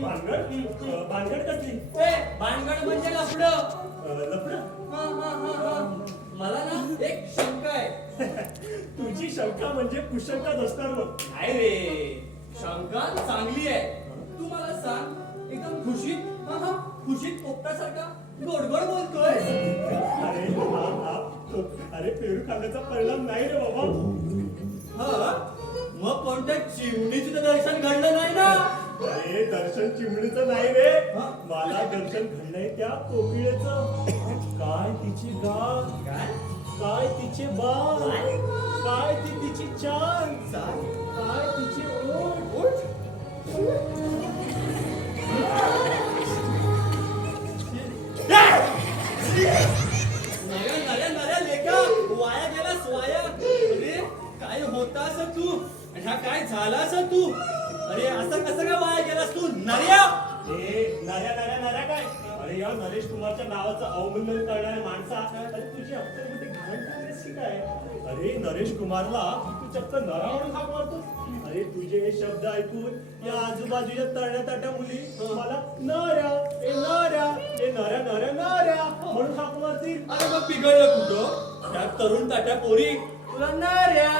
भानगड कसली? भानगड म्हणजे लफडं. लफडं? मला ना एक शंका आहे. तुझी शंका म्हणजे कुशंकाच असणार बघ. नाही रे, शंका चांगली आहे. तू मला सांग, एकदम खुशीत पोपटासारखा गोड गोड बोलतोय. अरे पेरू खाण्याचा परिणाम नाही रे बाबा. मग कोणत्या चिमणीचं तर दर्शन घडलं नाही ना? अरे दर्शन चिमणीचं नाही रे, मला दर्शन घडलंय त्या कोकिळेचं. काय तिची गाल, काय तिचे बाल, काय ती तिची चाल, काय तिची ओठ. नऱ्या लेका, वाया गेलास वाया. अरे काय होतास तू, हा काय झालास तू? अरे असं कसं काय वाया गेलास तू नऱ्या? नऱ्या काय? अरे या नरेश कुमारच्या नावाचं अवमूल्यन करणाऱ्या माणसा, अरे तुझी अक्कलमध्ये घाण टाकलीस की काय? अरे नरेश कुमारला तू चक्क नरा म्हणून हाक मारतो. अरे तुझे हे शब्द ऐकून या आजूबाजूच्या तळण्या ताट्या मुली मला नऱ्या म्हणून हाक मारतील. अरे मग बिघडलं कुठं? त्या तरुण ताट्या पोरी तुला नऱ्या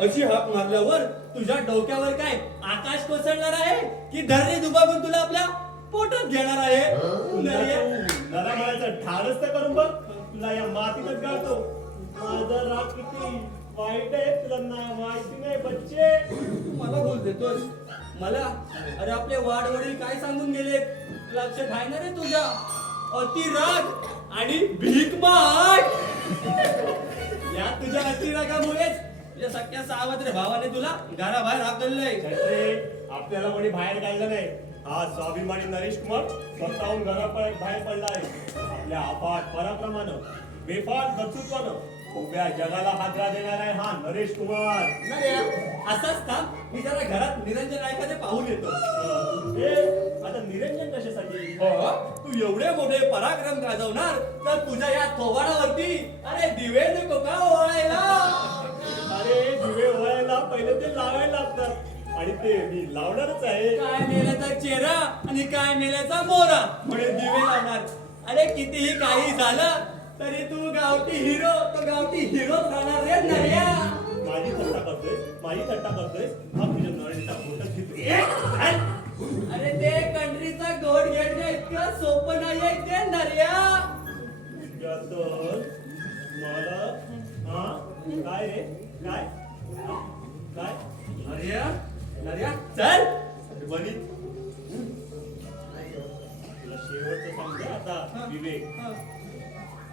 अशी हाक मारल्यावर तुझ्या डोक्यावर काय आकाश कोसळणार आहे की धरणे दुबागून तुला आपल्या पोटात घेणार आहे? नरा म्हणायचं ठाणच तर करून बघ, तुला या मातीतच गाळतो. माझा राग किती वाईट आहे तुला माहिती नाही बच्चे. मला बोल देतोस मला? अरे आपले वाडवडील काय सांगून गेले लक्षात आहे ना रे तुझ्या? अतिराग आणि भीक माग. या तुझ्या अतिरागामुळेच तुझ्या सख्या सावत्र भावाने तुला घराबाहेर हाकललंय. आपल्याला कोणी बाहेर काढलं नाही. हा स्वाभिमानी नरेश कुमार स्वतःहून बाहेर पडला आहे. आपल्या अफाट पराक्रमानं, बेफाट कर्तृत्वानं उभ्या जगाला हादरा देणार आहे हा नरेश कुमार. असाच थांब, मी जरा घरात निरंजन नायकाचे पाहून येतो. आता निरंजन कशासाठी? तू एवढे मोठे पराक्रम गाजवणार तर तुझ्या या थोबाडावरती अरे दिवे नको का ओळायला? अरे दिवे ओळायला पहिले ते लावायला लागतात आणि ते मी लावणारच आहे. काय मेल्याचा चेहरा आणि काय मेल्याचा मोरा म्हणून दिवे लावणार. अरे कितीही काही झालं तरी तू गावठी हिरो, तो गावठी हिरोच राहणार रे नऱ्या. माझी थट्टा करतोय. हा तुझ्या नळीचा फोटो घेतोय. अरे ते कंट्रीचा गोड घेणं इतकं सोपं नाहीये ते नऱ्या. मला काय रे काय नऱ्या चल बनी तुला शेवटचं सांगते आता विवेक.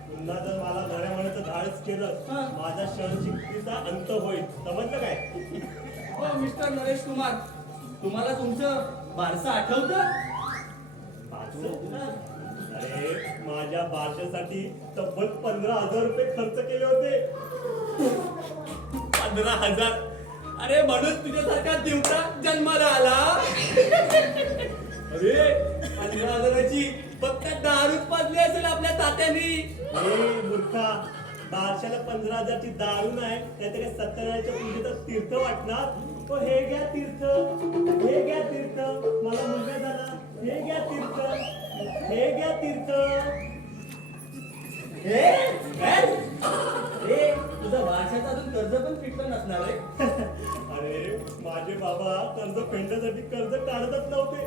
पुन्हा जर मला नऱ्या म्हणायचं धाडस केलं माझा शरणचित्तीचा अंत होईल. समजलं काय? हो मिस्टर नरेश कुमार, तुम्हाला तुमचं बारसं आठवतं? अरे माझ्या बारशासाठी तब्बल 15,000 रुपये खर्च केले होते. 15,000? अरे म्हणून तुझ्यासारखा दिवसा जन्माला आला. अरे 15,000ची फक्त दारूच पाजली असेल आपल्या तात्यानी. मूर्खा, बारशाला 15,000ची दारू नाही त्यातरी सत्यनारायणच्या पूजेचं तीर्थ वाटणार. हे घ्या तीर्थ, मला मुलगा झाला, हे घ्या तीर्थ. तुझा बारशाचा अजून कर्ज पण फिटलं नसणार रे. अरे माझे बाबा कर्ज फेडण्यासाठी कर्ज काढतच नव्हते.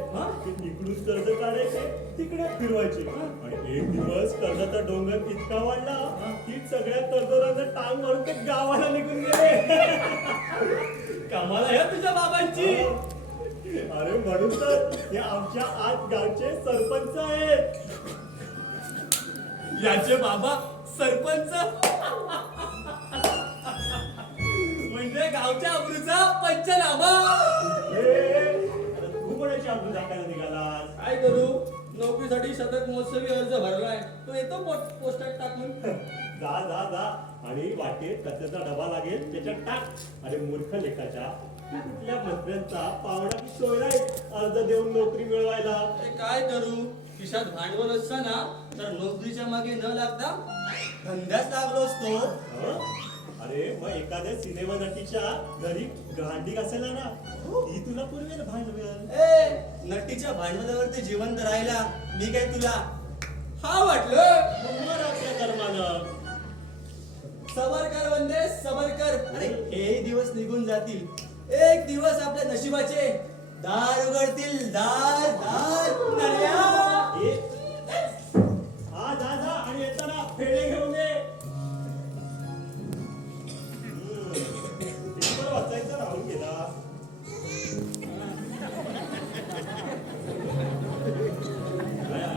इकडून कर्ज काढायचे तिकडे फिरवायचे आणि एक दिवस कर्जाचा डोंगर इतका वाढला की सगळ्या कर्जदारांना टांग मारून ते गावाला निघून गेले. कमाल आहे तुझ्या बाबांची. अरे म्हणून तर हे आमच्या आज गावचे सरपंच आहेत. याचे बाबा सरपंच म्हणजे गावच्या अब्रूचा पंचनामा. तू कोणाची अब्रू दाखवायला निघालास? काय करू, नोकरीसाठी शतक महोत्सवी अर्ज भरलाय, तो येतो पोस्टात टाकून. जा आणि वाटेत कचऱ्याचा डबा लागेल त्याच्यात टाक. अरे मूर्ख लेखाच्या, कुठल्या मंत्र्यांचा पावडा की शोयराय अर्ज देऊन नोकरी मिळवायला? काय करू, खिशात भांडवल असताना तर नोकरीच्या मागे न लागता धंद्याच लागलो असतो. अरे मग एखाद्या सिनेमा नटीच्या घरी भांडी घासायला ना ती तुला पुरवेल भांडवल. ए नटीच्या भांडवलावरती जिवंत राहिला मी काय तुला हा वाटलं. मग मर आपल्या कर्मानं. सबर कर वंदे सबर कर. अरे हे दिवस निघून जातील. एक दिवस आपल्या नशिबाचे दार उघडतील. दार दार नळ्या. ए, हा जा आणि येताना फेडे घेऊन ये. पेपर वाचायचा राहून गेला.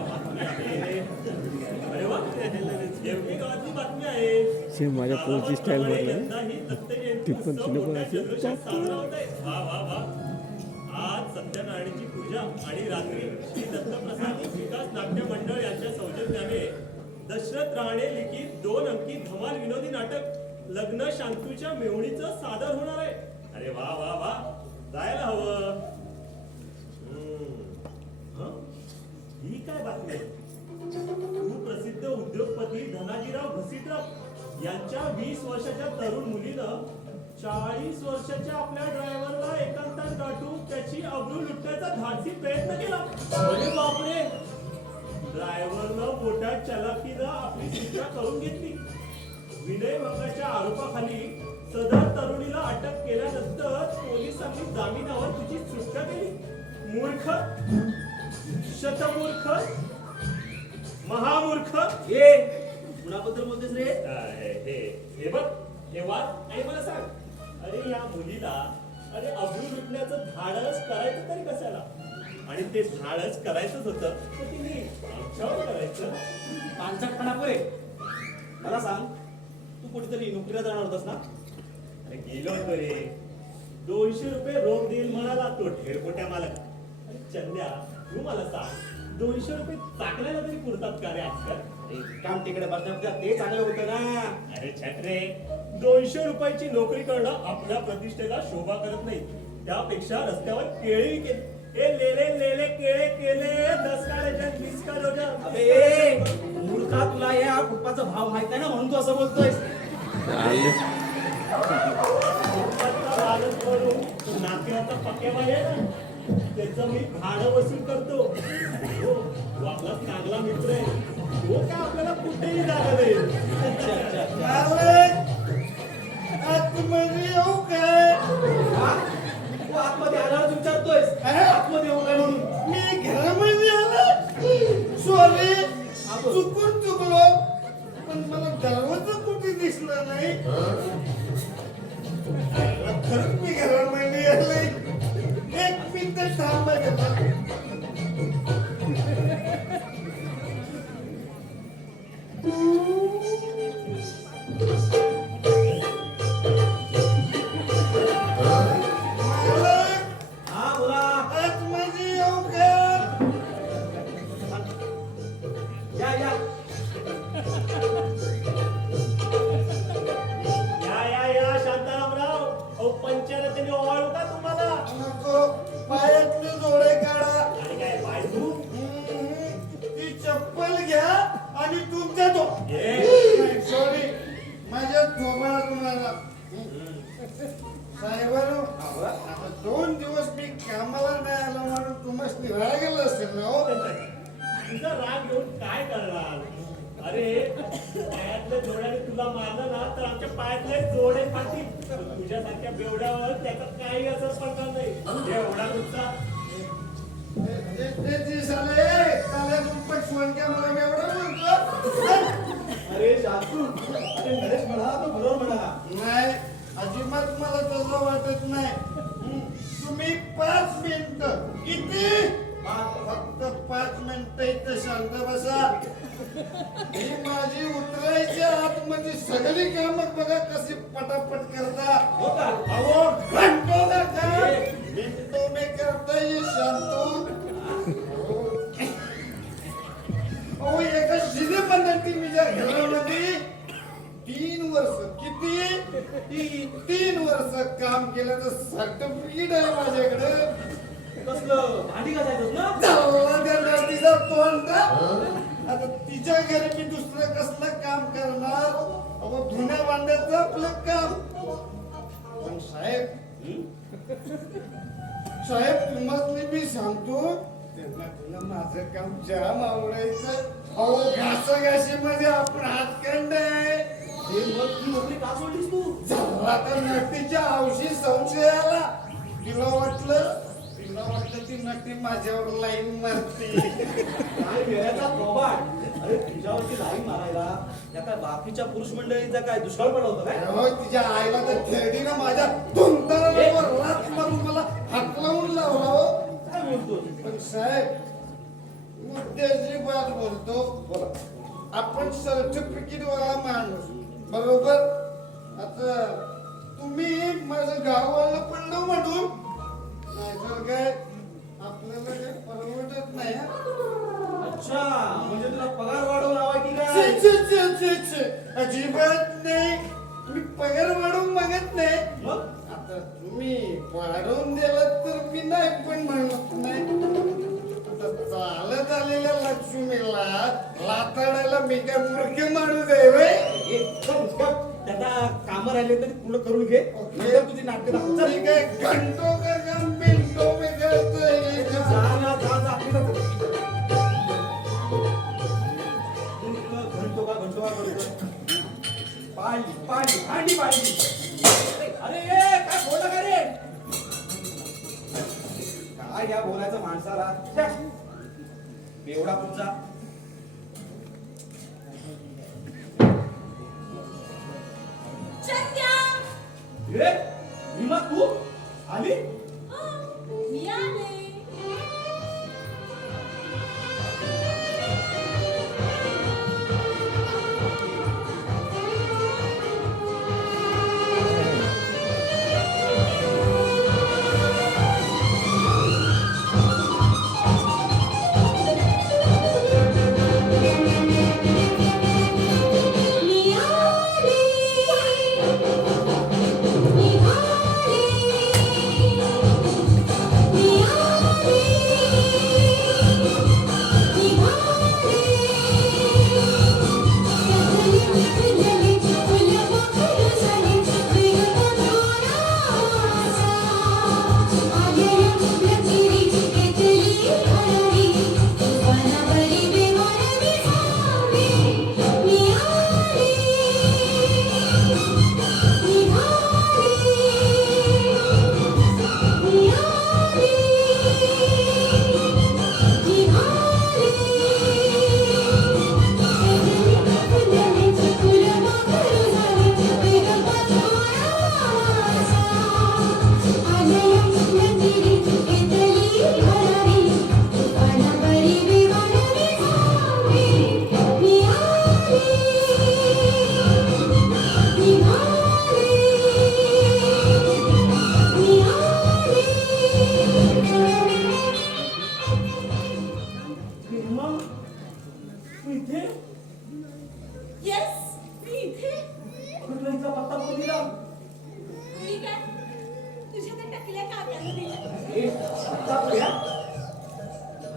बातमी आहे. अरे वा एवढी गावातली बातमी आहे. सेम माझ्या पोरची स्टाईल त्यामुळे म्हटलं. यंदाही दत्त जयंती ती पण उत्सव तुला मोठ्या कोणाची जल्लोषात टाकते. साजरा होत आहे. वा वा वा. आज सत्यनारायणची पूजा आणि रात्री श्री दत्तप्रसादी विकास नाट्य मंडळ यांच्या सौजन्याने दशरथ राणे लिखित 2 अंकी धमाल विनोदी नाटक लग्न शांतूच्या मेहुणीचं सादर होणार आहे. अरे वा वा वा जायला हवं. हं? ही काय बातमी आहे? सुप्रसिद्ध उद्योगपती धनाजीराव घसीटराव यांच्या 20 वर्षाच्या तरुण मुलीनं 40 वर्षाच्या आपल्या ड्रायव्हरला एकांतात गाठून त्याची अब्रू लुटण्याचा धाडसी प्रयत्न केला. अरे बापरे. ड्रायव्हरनं मोठ्या चलाखीनं आपली सुटका करून घेतली. विनयभंगाच्या आरोपाखाली सदर तरुणीला अटक केल्यानंतर पोलिसांनी जामिनावर तिची सुटका केली. मूर्ख, शतमूर्ख, महामूर्ख. ए कुणाबद्दल बोलतेस रे? हे बघ हे वाच आणि मला सांग. अरे या मुलीला अरे अब्रू लुटण्याचं धाडस करायचं तरी कशाला? आणि ते धाडस करायचंच होतं तर तिने आमच्यावर करायचं. पांचटपणा पुरे. मला सांग तू कुठेतरी नोकरीला जाणार होतास ना? अरे गेलो होतो रे. 200 रुपये रोख देईल म्हणाला तो ढेरपोट्या मालक. अरे चंद्या तू मला सांग 200 रुपये चाकल्याला तरी पुरतात का रे आजकाल? काम तिकडे बसण्यापेक्षा ते चांगलं होतं ना. अरे छत्रे 200 रुपयाची नोकरी करणं आपल्या प्रतिष्ठेला शोभा करत नाही. त्यापेक्षा रस्त्यावर केळी विकेल. हे लेले केळे केले 10 का डझन 20 का डझन. अबे मूर्खा तुला या फुटपाचा भाव माहित नाही ना म्हणून तू असं बोलतोय. नाक्याचा पक्यावा आहे ना त्याचं मी भाडं वसूल करतो. हो, तो आपला चांगला मित्र आहे. तो काय आपल्याला कुठेही जागा देईल. आतमध्ये येऊ काय? हा? तू आतमध्ये आल्यावर विचारतोयस आतमध्ये येऊ काय म्हणून. मी घरामध्ये आलो. सॉरी चुकून चुकलो. पण मला दरवाजा कुठे दिसला नाही. खरंच मी घरामध्ये आले. एक मिनिट थांबा घेतला. हा बोला. आतमध्ये येऊ का? या या या शांतारामराव. अहो पंचरत्नी ओवाळू का तुम्हाला? नको. पायातले जोडे काढा. आणि काय पायजू? ती चप्पल घ्या आणि तुमच्या तो ये. सॉरी माझ्या झोपाळा तुम्हाला साहेबांनो आता 2 दिवस मी कामाला नाही आलो म्हणून तुम्हाला निघायला गेलं असेल ना हो. तुझा राग घेऊन काय करणार? अरे पायातल्या जोड्याने तुला मारलं ना तर आमच्या पायातले जोडे फाटतील. तुझ्यासारख्या बेवड्यावर त्याचा काही असर पडणार नाही. एवढा नुकसा. ते दिसाले काल्या दुप्पट सोनक्या मला एवढं बोलतो. अरे शास्त्रू अरे नरेश म्हणा तो बरोबर म्हणा. नाही अजिबात मला तसं वाटत नाही. तुम्ही 5 मिनिटं किती? फक्त 5 मिनिटं इथं शांत बसा. ही माझी उतरायच्या आतमध्ये सगळी कामं बघा कशी पटापट करता. हो का? अहो घंटो का काय? मिनिटो में करता ये शांतू. अहो एका शिने पद्धती मी ज्या घरामध्ये 3 वर्ष किती 3 वर्ष काम केल्याचं सर्टिफिकेट आहे माझ्याकडे. कसलं भांडी घासायचं ना? चालला त्या तिचा तोंड. आता तिच्या घरी मी दुसरं कसलं काम करणार? अहो धुण्या भांड्याचं आपलं काम. पण साहेब तुम्हाला मी सांगतो त्यांना तुला माझं काम जाम आवडायचं. अहो घासाघाशीमध्ये आपण हातखंड आहे. हे मग ती नोकरी का सोडलीस तू? झाला तर नटीच्या हौशी संशय आला. तिला वाटलं ती नटी माझ्यावर लाईन मारते. काय वेळाचा प्रभाट. अरे तुझ्यावरती लाईन मारायला त्या काय बाकीच्या पुरुष मंडळींचा काय दुष्काळ पडला होता काय? अहो, तिच्या आईला तर थेडीनं माझ्या धुंदरावर लाथ मारून मला हात लावून लावला हो. काय बोलतो? पण साहेब मुद्द्याची बात बोलतो. बोला. आपण सर्टिफिकेट वाला माणूस बरोबर. आता तुम्ही माझं गाववाला पण न म्हणून नाहीतर काय आपल्याला काही परवडत नाही हा. अच्छा म्हणजे तुला पगार वाढवून हवा की काय? अजिबात नाही. मी पगार वाढवून मागत नाही. मग आता तुम्ही वाढवून दिलात तर मी नाही पण म्हणत नाही. आता चालत आलेल्या लक्ष्मीला लाताडायला मी काय मुरके मारू दे व्हय? त्याला कामं राहिले तरी पूर्ण करून घे. नंतर तुझी नाटकं दाखव. चल. मी काय घंटो का काम पिंटो मी करतोय. जा ना, जा, आपली जातो. घंटो का करतोय? पाणी अरे ये काय बोलला का रे? काय या बोलायचं माणसाला? एवढा पुढचा ए भीमा तू आली? मी आले.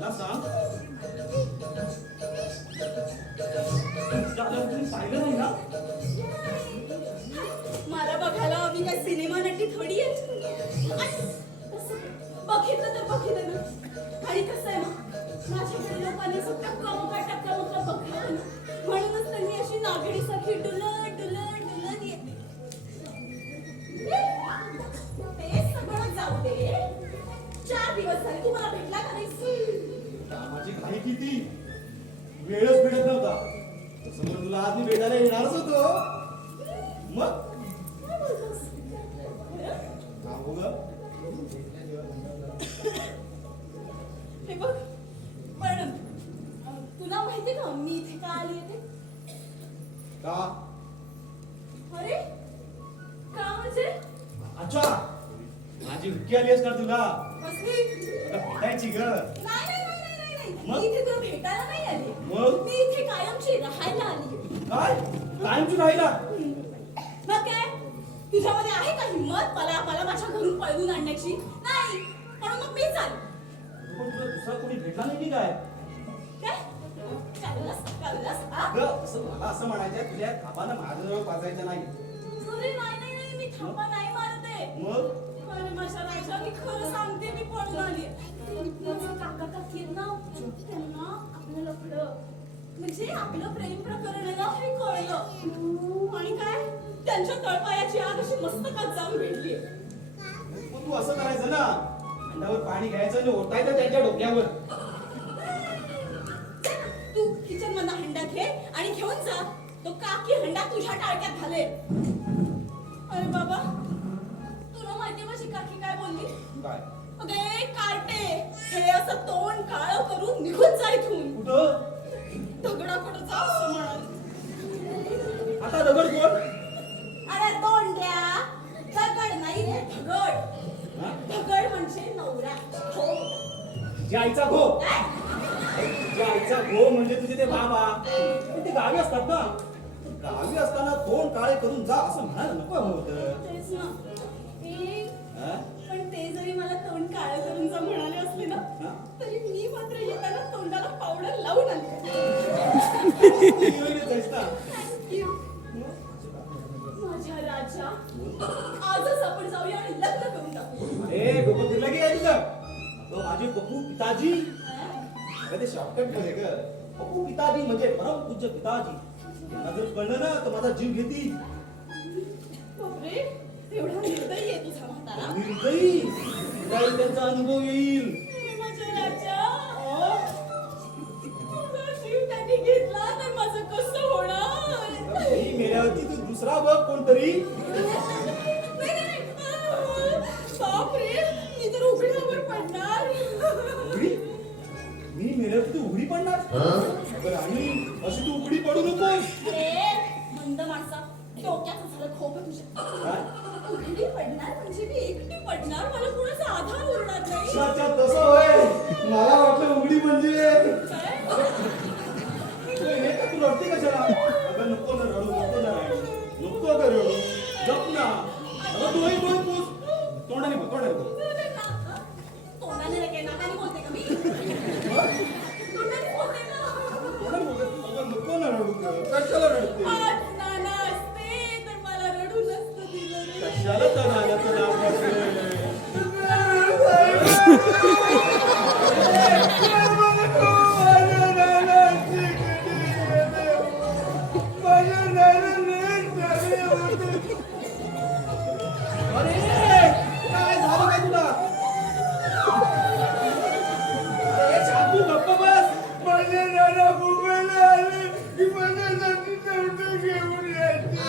मला सांग पाहिलं नाही ना? मला बघायला आम्ही काय सिनेमा नटी थोडी आहे. बघितलं तर बघितलं ना. आणि कसं आहे ना, माझ्याकडे लोकांनी असं टक्का मुक्का बघायला ना, म्हणूनच तर मी अशी नागडी सारखी डुलत डुलत डुलत येते. ते सगळं जाऊ दे. 4 दिवस झाले तुम्हाला भेटला का नाही? कामाची घाई किती, वेळच भेटत नव्हता. तसं म्हणून तुला आज मी भेटायला येणारच होतो. मग काय बोलतोस? हो ग, हे बघ, पण तुला माहिती का मी इथे का आली येते? का? अरे का म्हणजे? अच्छा, माझी हुक्की आली असणार तुला. कसली? भेटायची ग. नाही. मग? मी इथे तुला भेटायला नाही आली. मग? मी इथे कायमची राहायला आली. काय कायमची राहिला? मग काय? तुझ्यामध्ये आहे का हिंमत मला माझ्या घरून पळवून आणण्याची? नाही, म्हणून मग मीच आली. पण तुला दुसरा कोणी भेटला नाही की काय? काय? चाललास का खाल्लास हा? अगं असं मला असं म्हणायचंय तुझ्या थापानं माझ्याजवळ पाजायचं नाही अरे नाही मी थापा नाही मारते मग अरे माझ्या राजा मी खरं सांगते मी पळून आली माझे काका काकी आहेत ना त्यांना आपलं लफडं म्हणजे आपलं प्रेम प्रकरण आहे ना हे कळलं आणि काय त्यांच्या तळपायाची आग अशी मस्तकात जाऊन भेटली मग तू असं करायचं ना अंडावर पाणी घ्यायचं आणि ओतायचं त्यांच्या डोक्यावर तू किचन मधला हंडा घे आणि घेऊन जा तो काकी हंडा तुझ्या टाळक्यात घाले अरे बाबा तुला माहिती माझी काकी काय बोलली काय अगे कार्टे हे असं तोंड काळं करून निघून जा इथून कुठं दगडाकडे जा असं म्हणाली आता दगड कोण अरे तोंड्या दगड नाही रे दगड हा? दगड म्हणजे नवरा हो तुझ्या आईचा घो काय तुझ्या आईचा घो म्हणजे तुझे ते बाबा ते गावी असतात ना गावी असताना तोंड काळे करून जा असं म्हणायला नको होतं तेच ना ए, हा? पण ते जरी मला तोंड काळं करून जा म्हणाले असले ना हा? तरी मी मात्र येताना तोंडाला पावडर लावून आले एवढीच आहेस ना. Thank you. माझ्या राजा आजच आपण जाऊया आणि लग्न करून टाकू अरे डोकं फिरलं की काय तुझं अगं माझे पप्पू पिताजी हा? अगं ते शॉर्टकट मध्ये ग पप्पू पिताजी म्हणजे परम पूज्य पिताजी त्यांना जर कळलं ना तर माझा जीव घेतील बापरे एवढा निर्दयी आहे तुझा म्हातारा निर्दयी काही त्यांचा अनुभव येईल हे माझ्या राजा तुझा जीव त्यांनी घेतला तर माझं कसं होणार मी मेल्यावरती तू दुसरा बघ कोणतरी नाही. बापरे मी तर उघड्यावर पडणार उघडी मी मेल्यावरती तू उघडी पडणार बरं, आणि अशी तू उघडी पडू नकोस अरे मंद माणसा डोक्याचं झालं खोप आहे तुझ्या काय? उघडी पडणार म्हणजे मी एकटी पडणार मला कोणाचा आधार उरणार नाही अच्छा तसं होय मला वाटलं उघडी म्हणजे काय? हे का तू रडते कशाला अगं नको ना रडू नको ना राणी नको ग रडू जप ना अगं डोळे पूस तोंडाने बघ तोंडाने बघ तोंडाने नाही काय नाकाने बोलते का मी तोंडाने बोलते ना तोंडाने बघ अगं नको ना रडू ग. कशाला रडते आज नाना असते तर मला रडू नसतं दिलं रे. कशाला तर नानाचं नाव घेतोय? अरे काय झालं काय तुला अरे शांतू गप्प बस माझ्या नाना मुंबईला आले की माझ्यासाठी नव्हतं घेऊन यायचे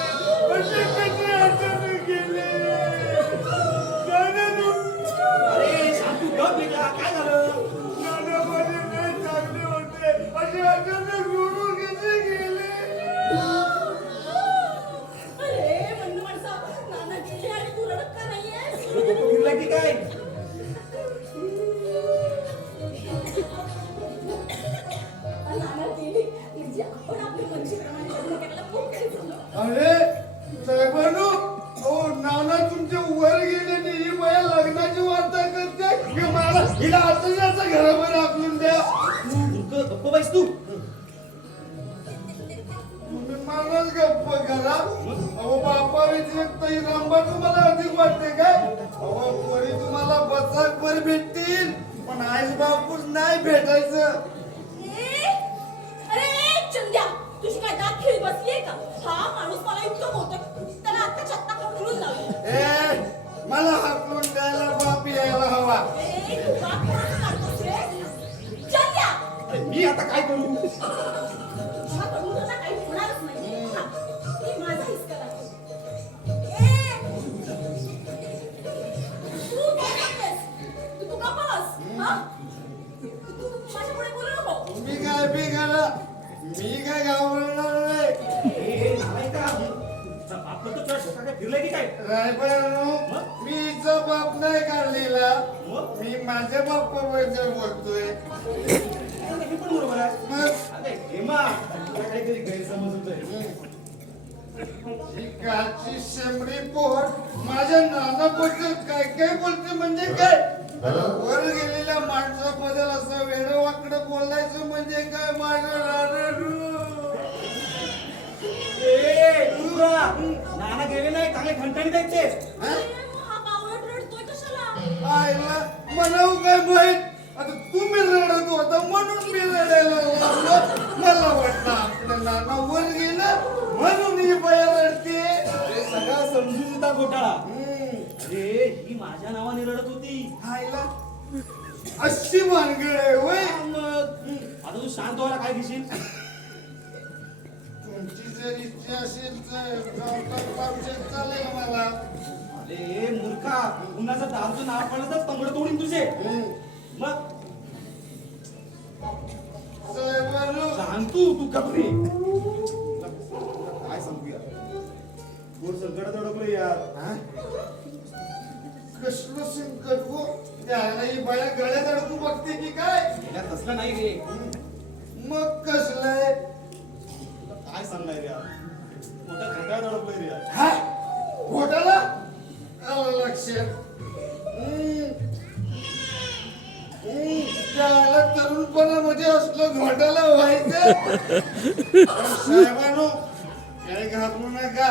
असे कसे हाताने गेले नाना अरे शांतू गप बेटा काय झालं नाना माझे लय चांगले होते असे हाताने सोडून कसे गेले अरे मंद माणसा नाना गेले आणि तू रडत का नाहीयेस डोकं फिरलं की काय नाना गेली म्हणजे आपण आपल्या मनशीप्रमाणे लग्न करायला खूप काही झालं अरे साहेबांनो ओ नाना तुमचे वर गेले आणि ही माझ्या लग्नाची वार्ता करते की मला हिला आताच्या घरामध्ये आखून द्या तू गप्प बाईस तू तुम्ही मलाच गप्प करा अहो बापा व्यतिरिक्त ही रंबा तुम्हाला अधिक वाटते काय अहो पोरी तुम्हाला बचाकभर भेटतील पण आईस बापूच नाही भेटायचं अरे चंद्या तुझी काय दात खेळी बसलीये का हा माणूस मला इतकं बोलतोय त्याला आत्ताच्या आत्ता हाकलून लावलं ए मला हाकलून द्यायला बाप यायला हवा तू बाप कोणाचं काढतोस रे? चंद्या अरे मी आता काय करू तुझ्याकडून तुला काही होणारच नाही हा, मी माझा हिसका दाखव. तू काय करतेस? तू का बस? हा? तू माझ्यापुढे बोलू नको. तुम्ही काय बी करा मी काय घाबरणार नाही हे नालाय का आपलं तर तुझ्या डोका काय फिरलंय की काय रायबानो मी हिचा बाप नाही काढलेला मग मी माझ्या बाप्पाबद्दल बोलतोय हे पण बरोबर आहे मग अरे हेमा तुला काहीतरी गैरसमज होतोय ही कालची शेंबडी पोर माझ्या नानाबद्दल काय काय बोलते म्हणजे काय वर गेलेल्या माणसाबद्दल असं वेडं वाकडं बोलायचं म्हणजे काय माझं नाना घंटाने द्यायचे हा? मग हा बावळट रडतोय कशाला? आईला म्हणावं काय माहित आता तुम्ही रडत होता म्हणून मी रडायला लागलो. मला वाटलं आपलं नाना वर गेलं म्हणून ही बाया रडते. अरे सगळा समजून होता घोटाळा. हम्म. अरे ही माझ्या नावाने रडत होती. आईला अशी भानगड आहे होय. मग आता तू शांत व्हायला काय घेशील? तुमची जर इच्छा असेल तर डॉक्टर बाबचे चालेल मला. अरे मूर्खा, कुणाचं दारूचं नाव पडलं तर तंगड तोडीन तुझे. मग साहेबांनो, सांग तू कपडे काय सांगू यार? गोड संकटात अडकलो यार. हा? कसलं संकट हो त्याला ही बाया गळ्यात अडकू बघते की काय? याला तसलं नाही रे. मग कसलंय? काय सांगणार यार? मोठ्या घोटाळ्यात अडकलोय रे यार. हा? घोटाला आलं लक्षात. त्याला तरुणपणामध्ये असलं घोटाला व्हायचं. पण साहेबांनो काय घाबरू नका.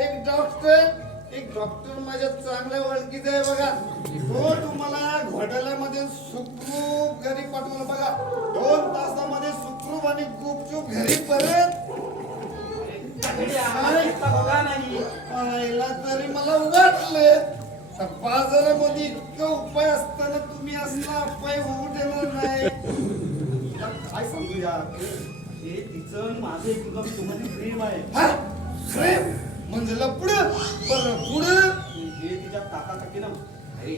एक डॉक्टर माझ्या चांगल्या ओळखीचा आहे बघा. तो तुम्हाला घोटाळ्यामध्ये सुखरूप घरी पाठवलं बघा. 2 तासामध्ये सुखरूप आणि गुपचूप घरी परत. बघा नाही. आईला तरी मला उगाटले. बाजारामध्ये इतकं उपाय असताना तुम्ही असला उपाय होऊ देणार नाही. काय सांगू यार? हे तिचं आणि माझं एकमेकांवर तुम्हाला प्रेम आहे. हा? प्रेम म्हणजे पुढं बरं पुढं. हे तिच्या काका काकीना अरे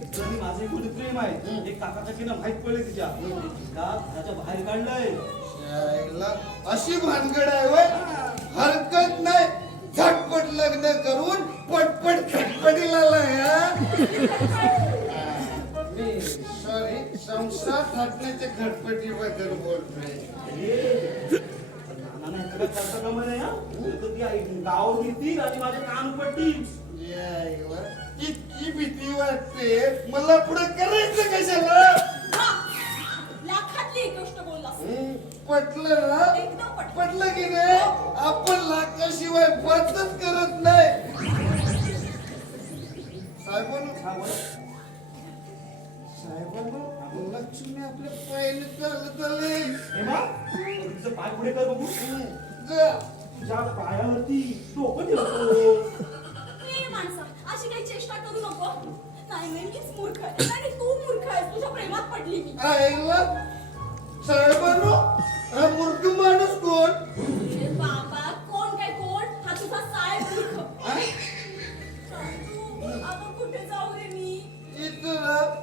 तिचं आणि माझं एकमेकांवर प्रेम आहे. हे काका काकीना माहित पडले तिच्या. तिला घराच्या बाहेर काढलंय. आईला अशी भानगड आहे होय. हरकत नाही. झटपट लग्न करून पटपट खटपटीला मी सॉरी संसार थाटण्याच्या खटपटीबद्दल बोलतोय. नाना इकडे करता का म्हणे हा? तर ती गाव येतील आणि माझे कान पडतील. आईला इतकी भीती वाटते मला पुढे करायचं कशाला? हा, लाखातली एक गोष्ट बोललास. पटलं ना? एकदम पटलं. पटलं की नाही? आपण लाखाशिवाय बातच करत नाही. साहेबांनो लक्ष्मी आपल्या पायाने चालत आले. हेमा, तिचं पाय पुढे कर बघू. जा. तुझ्या पायावरती डोकं ठेवतो. ए माणसा, अशी काही चेष्टा करू नको. नाही मीच मूर्ख आहे. नाही तू मूर्ख आहेस. तुझ्या प्रेमात पडली मी. आईला साहेबांनो हा मूर्ख माणूस कोण? ए बाबा, कोण काय कोण? हा तुझा साहेब मूर्ख. हा? तू आता कुठे जाऊ रे मी? इथं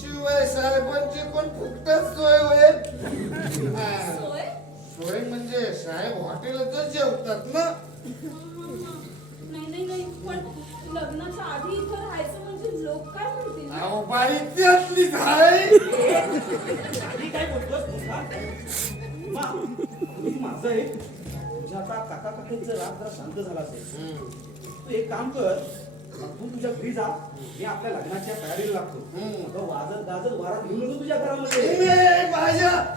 शिवाय साहेबांची पण फुकटात सोय होईल. हा. सोय? सोय म्हणजे साहेब हॉटेलातच जेवतात ना. नाही पण लग्नाच्या आधी इथं राहायचं म्हणजे लोक काय म्हणतील? अहो बाई त्यातलीच आहे. आधी काय बोलतोस तुझा? माझं आहे. तुझ्या आता काका काकींचं राग जरा शांत झाला असेल. तू एक काम कर, तू तुझ्या घरी जा. मी आपल्या लग्नाच्या तयारीला लागतो. अगं वाजत गाजत वारात घेऊन येतो तुझ्या घरामध्ये.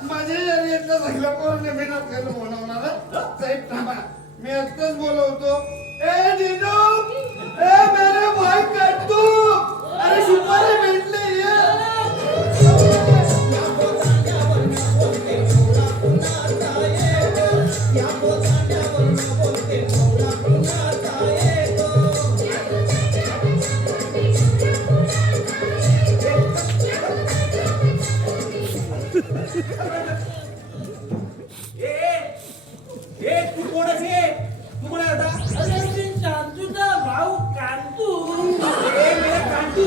माझ्या एकदा झालं कोण मी नसलेलं बोलवणार. साहेब थांबा मी आत्ताच बोलवतो. ए दिनू, ए मेरे भाई कट्टू, अरे सुपारी भेटले ये. तू कोणच आहे? तू कोण आहे आता? अरे मी शांतूचा भाऊ कांतू. मेरा कांटू.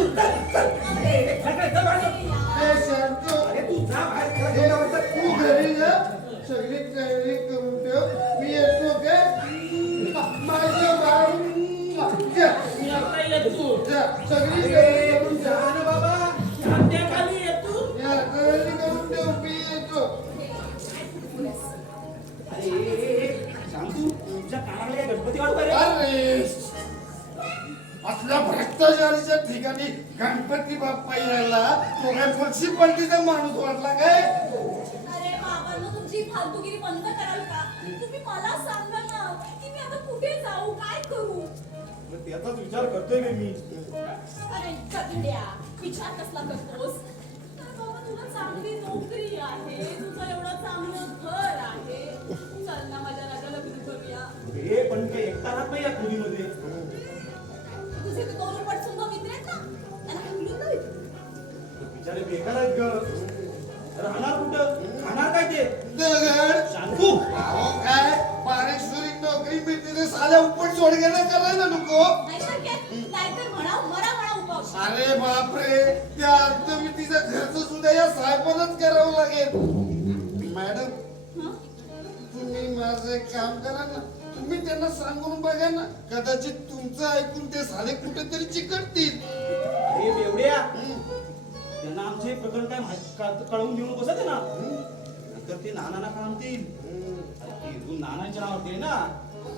ए शांतू, अरे तू जा बाहेर. ए, त्याला बोलवतात. तू घरी जा. सगळी तयारी करून ठेव. मी येतो काय? माझं भाऊ जा. मी आता येतो. जा. सगळी तयारी करून जा ठेव. ना बाबा. संध्याकाळी येतो. या तयारी करून ठेव. मी येतो. अरे शांतू, तुझ्या कानाला या गणपती वाढू का रे? अरे असल्या भ्रष्टाचाराच्या ठिकाणी गणपती बाप्पा यायला तो काय म्युन्सिपाल्टीचा माणूस वाटला काय? अरे बाबांनो, तुमची फालतूगिरी बंद कराल का? तुम्ही मला सांगा ना, जाऊ काय करू? मग त्याचाच विचार करतोय मी. अरे चंद्या, विचार कसला करतोस? तर बाबा तुला चांगली नोकरी आहे, तुझं एवढं चांगलं घर आहे. चल ना माझ्या राजा लग्न करूया. हे पण काही एकटा राहत नाही या खोलीमध्ये. तुझे ते दोन पटसुंग मित्र आहेत ना, त्यांना हाकलून लाव इथे. बिचारे बेकार आहेत ग. राहणार कुठं? खाणार काय ते? दगड शांतू. अहो काय बारीक नोकरी मिळते ते साल्या उपट सोड घेणं करायला नको. नाहीतर म्हणा उपाव. अरे बापरे त्या अर्थमितीचा खर्च सुद्धा या साहेबांनाच करावं लागेल. मॅडम हं? तुम्ही माझं एक काम करा ना, तुम्ही त्यांना सांगून बघा ना, कदाचित तुमचं ऐकून ते साले कुठेतरी चिकटतील. हे बेवड्या त्यांना आमचे प्रकरण काय कळवून देऊ नकोस ना. नंतर ते नानाला सांगतील. अरे ते रूम नानांच्या नावावरती आहे ना,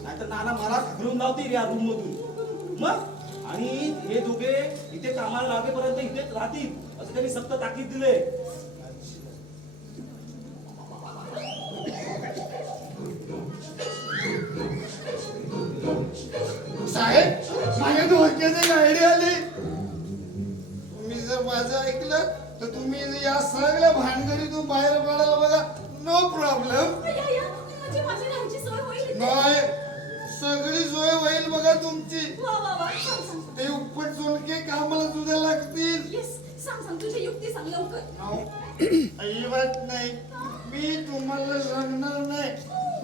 नाहीतर नाना मला घरून लावतील या रूम मधून. मग आणि हे दोघे इथे कामाला लागेपर्यंत इथेच राहतील असं त्यांनी सक्त ताकीद दिले. साहेब माझ्या डोक्यात एक आयडिया आली. तुम्ही जर माझं ऐकलं तर तुम्ही या सगळ्या भानगडीतून बाहेर पडायला बघा. No problem. म्हणजे माझी राहायची सोय होईल इथे? नाही सगळी सोय होईल बघा तुमची. वा वा वा, सांग. ते उपट सोनके कामाला सुद्धा लागतील. येस, सांग तुझी युक्ती सांग लवकर. अहो, अजिबात नाही. मी तुम्हाला सांगणार नाही.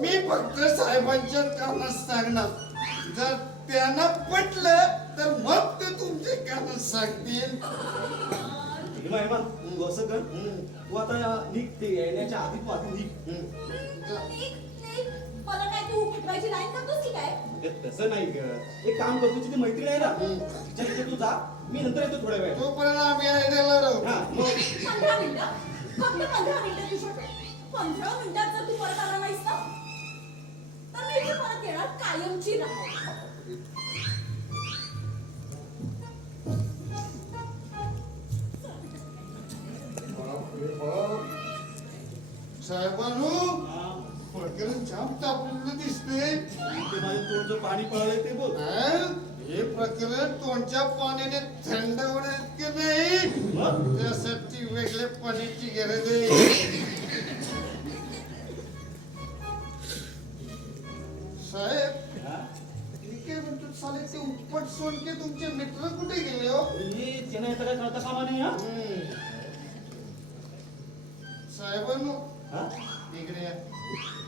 मी फक्त साहेबांच्या कानात सांगणार. जर त्यांना पटलं तर मग ते तुमचे कानात सांगतील. हेमा तू असं कर, तू आता निघ. ते येण्याच्या आधी तू आधी निघ. मला काय तू फटवायची लाईन करतोस की काय? तसं नाही ग. एक काम कर, तुझी ती मैत्रीण आहे ना, तिच्या तिथे तू जा. मी नंतर येतो थोड्या वेळ. तोपर्यंत आम्ही आयडियाला राहू. हा मग 15 मिनिटं, फक्त 15 मिनिटं तुझ्याकडे. 15 मिनिटात जर तू परत आला नाहीस ना, तर मी इथे परत येणार कायमची राहायला. साहेबांनो प्रकरण जाम तापलेलं दिसतंय. ते माझ्या तोंडचं पाणी पळालंय ते बोल. हे प्रकरण तोंडच्या पाण्याने थंड होण्यात नाही. मग त्यासाठी वेगळ्या पाण्याची गरज आहे. साहेब हा? मी काय म्हणतो साले ते उपट सोनके तुमचे मित्र कुठे गेले हो? हे त्यांना येतं काय कळता कामा नाही. हा साहेबांनो हा? इकडे या.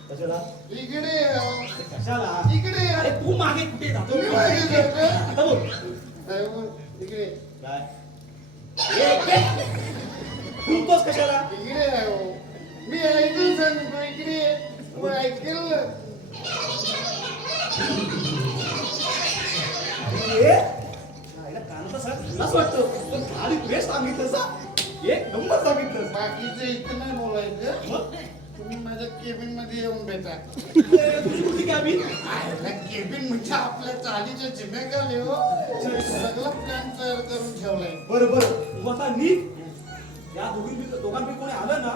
कशाला? इकडे या. ते कशाला? इकडे या. अरे तू मागे कुठे जातो? मी मागे जातो. आता बोल. साहेबांनो, इकडे काय? बोलतोस कशाला? इकडे आहे हो. मी ऐकून सांगतो इकडे ये. मग ऐकेल ना. कानाचा सांग वाटतो पण खाली बेस्ट सांगितलं. एक नंबर सांगितलं. बाकीचं इथं नाही बोलायचं. मग तुम्ही माझ्या केबिन मध्ये येऊन भेटा. तुझी कुठली कॅबी? केबिन म्हणजे आपल्या चालीच्या जिम्मेदारी हो. सगळं प्लॅन तयार करून ठेवलाय. बरं बरं तू आता निघ. या दोघांपैकी कोणी आलं ना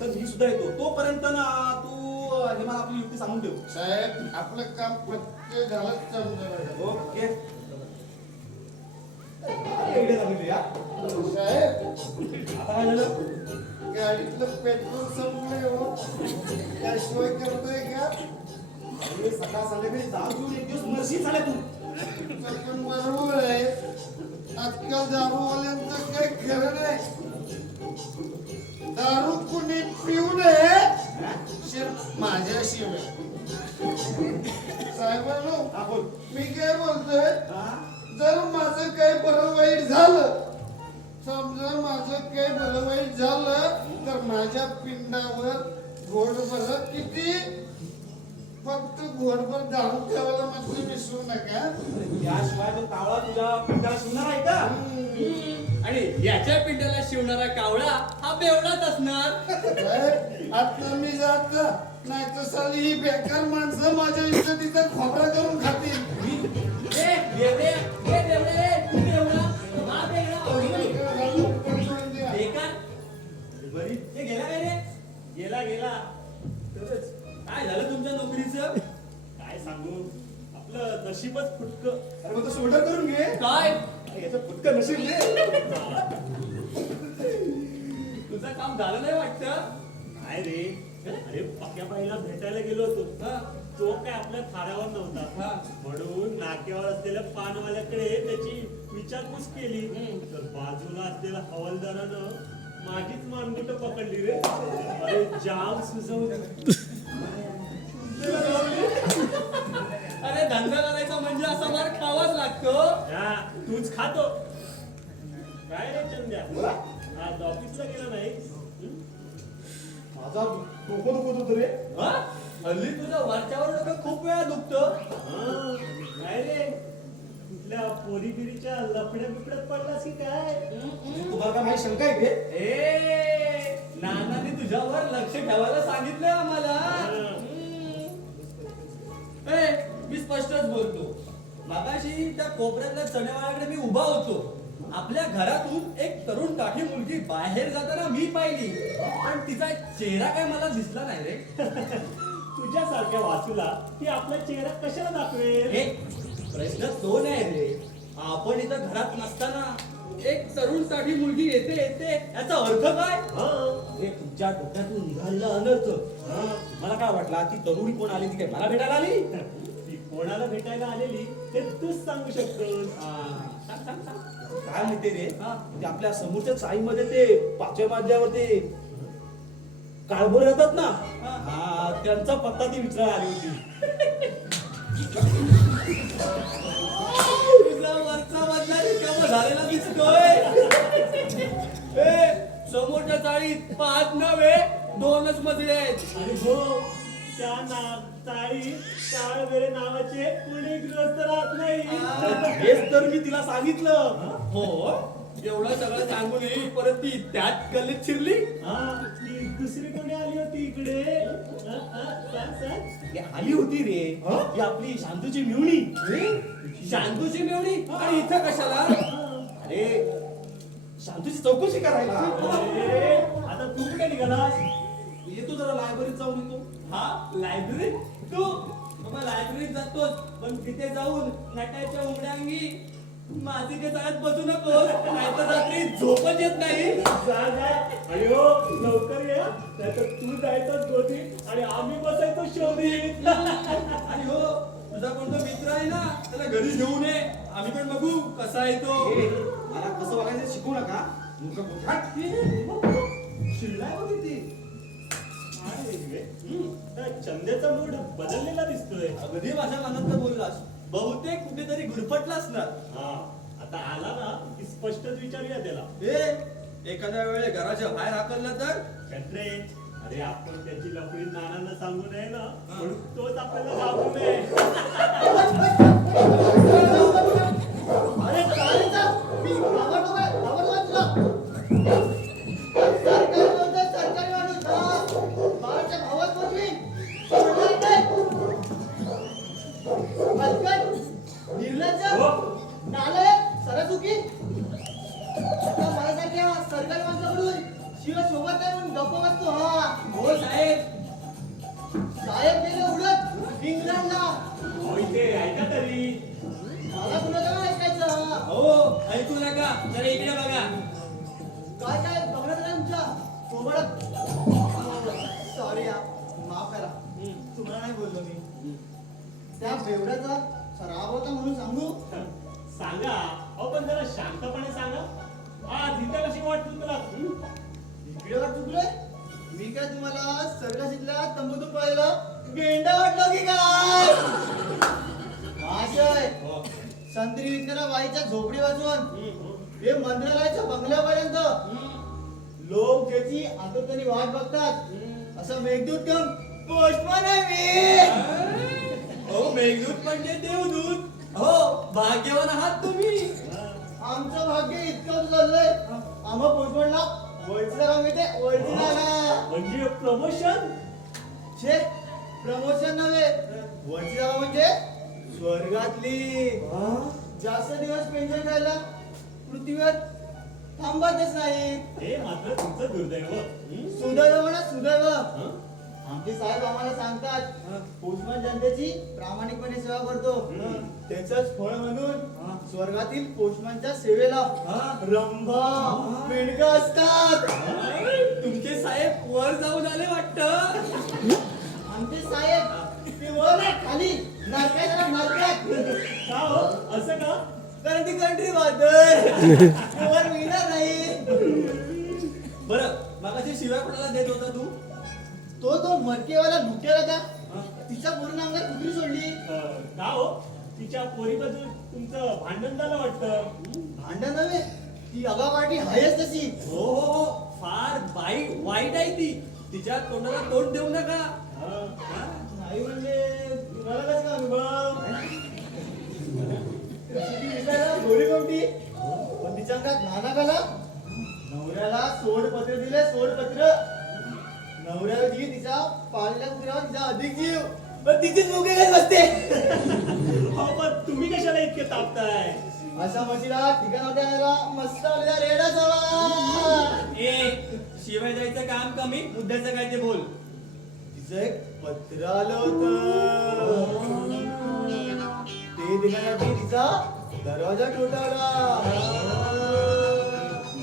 तर मी सुद्धा येतो. तोपर्यंत ना तू हे मला आपली युक्ती सांगून ठेव. साहेब आपलं काम प्रत्येक घालत समजा. ओके. इकडे सांगितलं या. साहेब आता काय झालं? गाडीतलं पेट्रोल संपलंय हो. काय सोय करतोय का? अरे सकाळ संध्याकाळी दारू पिऊन एक दिवस नरशी झाल्या तू. पण बरोबर आहे. आजकाल दारूवाल्यांचं काही खरं नाही. दारू कुणी पिऊ नये शिर्फ माझ्याशिवाय. साहेबांनो हा बोल. मी काय बोलतोय, हा? जर माझं काही बरं वाईट झालं, समजा माझं काही बरं वाईट झालं तर माझ्या पिंडावर घोडभर किती, फक्त घोडभर दारू ठेवायला मात्र विसरू नका. याशिवाय तो कावळा तुझ्या पिंडाला शिवणार आहे का? आणि याच्या पिंडाला शिवणारा कावळा हा बेवडाच असणार. साहेब, आता मी जात नाही तर साली ही बेकार माणसं माझ्या इज्जतीचा खोबरा करून खातील. ए, बेवडे, ए, बेवडे, तू बेवडा, हा बेवडा. बेकार. बरी ते गेला काय रे? गेला. काय झालं तुमच्या नोकरीचं? काय सांगू, आपलं नशीबच फुटक. अरे मग तो शोल्डर करून घे. काय याचं फुटकं नशीब रे. तुझं काम झालं नाही वाटतं? काय रे, अरे पक्या बाईला भेटायला गेलो होतो. हा. तो काय आपल्या थारावर नव्हता. हा. म्हणून नाक्यावर असलेल्या पानवाल्याकडे त्याची विचारपूस केली. तर बाजूला असलेल्या हवालदारानं माझीच मानगुट पकडली रे. अरे जाम सुचवलं. अरे धंदा करायचा म्हणजे असा मार खावाच लागतो. हा, तूच खातो. काय रे चंद्या, आज ऑफिसला गेला नाही? माझा डोकं दुखत होतं रे. हा? हल्ली तुझं वरच्यावर डोकं खूप वेळा दुखतं. काय रे, कुठल्या पोरीगिरीच्या लफड्या बिपड्यात पडलास की काय? तुम्हाला काय माझी शंका आहे का? ए नानाने तुझ्यावर लक्ष ठेवायला सांगितलंय आम्हाला. ए मी स्पष्टच बोलतो. मगाशी त्या कोपऱ्यातल्या चणेवाल्याकडे मी उभा होतो. आपल्या घरातून एक तरुण काठी मुलगी बाहेर जाताना मी पाहिली, पण तिचा चेहरा काय मला दिसला नाही रे. तुझ्यासारख्या वाचूला ती आपला चेहरा कशाला दाखवेल? हे प्रश्न तो नाही रे. आपण इथं घरात नसताना एक तरुण काठी मुलगी येते याचा अर्थ काय? हा, अरे तुमच्या डोक्यातून निघालेला अनर्थ. मला काय वाटला ती तरुणी कोण आली ती काय मला भेटायला आली? ती कोणाला भेटायला आलेली ते तूच सांगू शकतोस. काय म्हणते रे? हा. ते आपल्या समोरच्या चाळीमध्ये ते पाचव्या मजल्यावर ते काळभोर राहतात ना, हा त्यांचा पत्ता ती विचारायला आली होती. तुझा वरचा मधला रिकामा झालेला दिसतोय. ए समोरच्या चाळीत 5 नव्हे 2च मजले आहेत. आणि हो, त्या चाळीत काळवेरे नावाचे कुणी ग्रस्त राहत नाही. हेच तर मी तिला सांगितलं. हो एवढं सगळं सांगून परत ती त्याच गल्लीत शिरली. हा, ती दुसरी कोणी आली होती इकडे? सांग सांग. ती आली होती रे, ती आपली शांतूची मिळणी. शांतूची मेवणी आणि इथं कशाला? अरे शांतूची चौकशी करायला. अरे, आता तू कुठे निघालास? येतो जरा लायब्ररीत जाऊन येतो. हा लायब्ररी तू बाबा लायब्ररीत जातोस, पण तिथे जाऊन नटाच्या उघड्यांगी मासिके चालत बसू नकोस, नाहीतर रात्री झोपच येत नाही. जा जा. आणि हो, लवकर या, नाहीतर तू जायचं गोदी आणि आम्ही बसायचो शोधीत. आणि हो तुझा कोणता मित्र आहे ना त्याला घरी घेऊन ये, आम्ही पण बघू कसा आहे तो. मला कसं वागायचं शिकू नका. मूर्ख कोठाट. शिल्लाय बघ ती. काय वेगळे? त्या चंद्याचा मूड बदललेला दिसतोय. अगदी माझ्या मनात तर बोललास, बहुतेक कुठेतरी गुरफटला असणार. हा, आता आला ना की स्पष्टच विचारूया त्याला. एखाद्या वेळे घराच्या बाहेर हाकललं तर? कटरे, अरे आपण त्याची लफडी नानांना सांगू नये ना, म्हणून तोच आपल्याला घाबरू नये. अरे चालेल जा. मी घाबरतो काय? घाबरतो तुला. सरकारी माणूस, सरकारी माणूस. हा, बाळाच्या भावात पोचवीन. समजलं काय? हलकट, निर्लज्ज, हो. नालायक, सरचुकी. आता माझ्यासारख्या सरकारी माणसाकडून शिव सोबत आहे म्हणून गप्प बसतो. हा हो साहेब. साहेब गेले उडत इंग्लंडला. हो, इथे ऐका तरी. मला कुणाचं नाही ऐकायचं. हो ऐकू नका, जरा इकडे बघा. काय काय बघण्यात नाही तुमच्या सोबत. सॉरी या, माफ करा. तुम्हाला नाही बोललो मी. त्या बेवड्याचा सराव होता म्हणून सांगू. सांगा, अहो पण जरा शांतपणे सांगा. आज इथे कशी वाटतं तुला? इकडे वाट चुकलोय. मी काय तुम्हाला सर्कसीतल्या तंबूतून पाहिलं गेंडा वाटलो की काय? महाशय, संत्री विकणाऱ्या बाईच्या झोपडी वाजवून हे मंत्रालयाच्या बंगल्यापर्यंत लोक ज्याची आतुरतेने वाट बघतात असं मेघदूत कम पोस्टमन आहे मी. हो मेघदूत म्हणजे देवदूत. हो भाग्यवान आहात तुम्ही. आमचं भाग्य इतकं चाललंय, आम्हा पोस्टमनला वळचीला काम येते. वळचीला ना म्हणजे प्रमोशन? छे, प्रमोशन नव्हे, वळचीला म्हणजे स्वर्गातली. जास्त दिवस पेन्शन खायला पृथ्वीवर थांबतच नाही. हे मात्र तुमचं दुर्दैव. सुदैव म्हणा सुदैव. आमचे साहेब आम्हाला सांगतात पोस्टमन जनतेची प्रामाणिकपणे सेवा करतो त्याच फळ म्हणून स्वर्गातील पोस्टमनच्या सेवेला रंभा मेंढका असतात. तुमचे साहेब वर जाऊन आले वाटतं. आमचे साहेब ते वर नाही, खाली नरकात नरकात. का हो असं का? कारण ती कंट्री वादळ वर मिळणार नाही. बरं मगाशी शिवाय कोणाला देत होता तू? तो मडकेवाला लुटेला होता. तिच्या पूर्ण अंगात कुठली सोडली. का हो तिच्या पोरीबद्दल तुमचं भांडण झालं वाटतं. भांडण नव्हे, ती अगावाटी आहेच तशी. हो हो हो फार वाईट आहे ती. तिच्या तोंडाला तोंड देऊ नका. नाही म्हणजे तुम्हाला कसं अनुभव ती दिसायला गोरी कोणती पण तिच्या अंगात नाना कला. नवऱ्याला सोडपत्र दिले सोडपत्र. नवऱ्याला जी तिचा पाळलेल्या कुत्र्यावर तिचा अधिक जीव पण तिचीच मुके घेत बसते. हो पण तुम्ही कशाला इतके तापताय? अशा म्हशीला ठिकाण होत्या मस्त आलेला रेडा सवा. ए शिवाय द्यायचं काम कमी मुद्द्याचं काय ते बोल. तिचं एक पत्र आलं होतं ते देण्यासाठी तिचा दरवाजा ठोठावला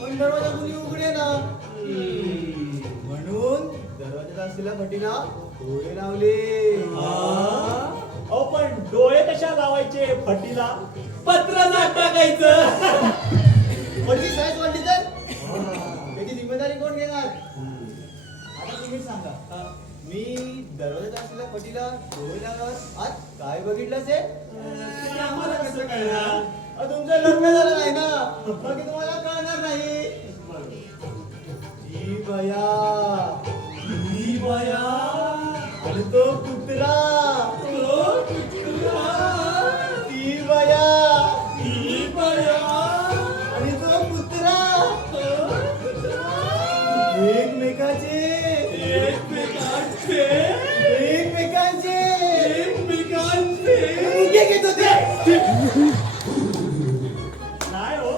पण दरवाजा कुणी उघडे ना म्हणून दरवाजात असलेल्या फटीला डोळे लावले. अहो पण डोळे कशा लावायचे फटीला? पत्र टाकायचं. फटी साईज वाढली तर त्याची जिम्मेदारी कोण घेणार. आता तुम्हीच सांगा मी दरवाजात असलेल्या फटीला डोळे लावल्यावर आज काय बघितलंच आहे. ते आम्हाला कसं कळणार? तुमचं लग्न झालं नाही ना बाकी तुम्हाला कळणार नाही. ही बया आणि तो कुत्रा ती बया आणि तो कुत्रा एकमेकांचे मुके घेत होते. नाही हो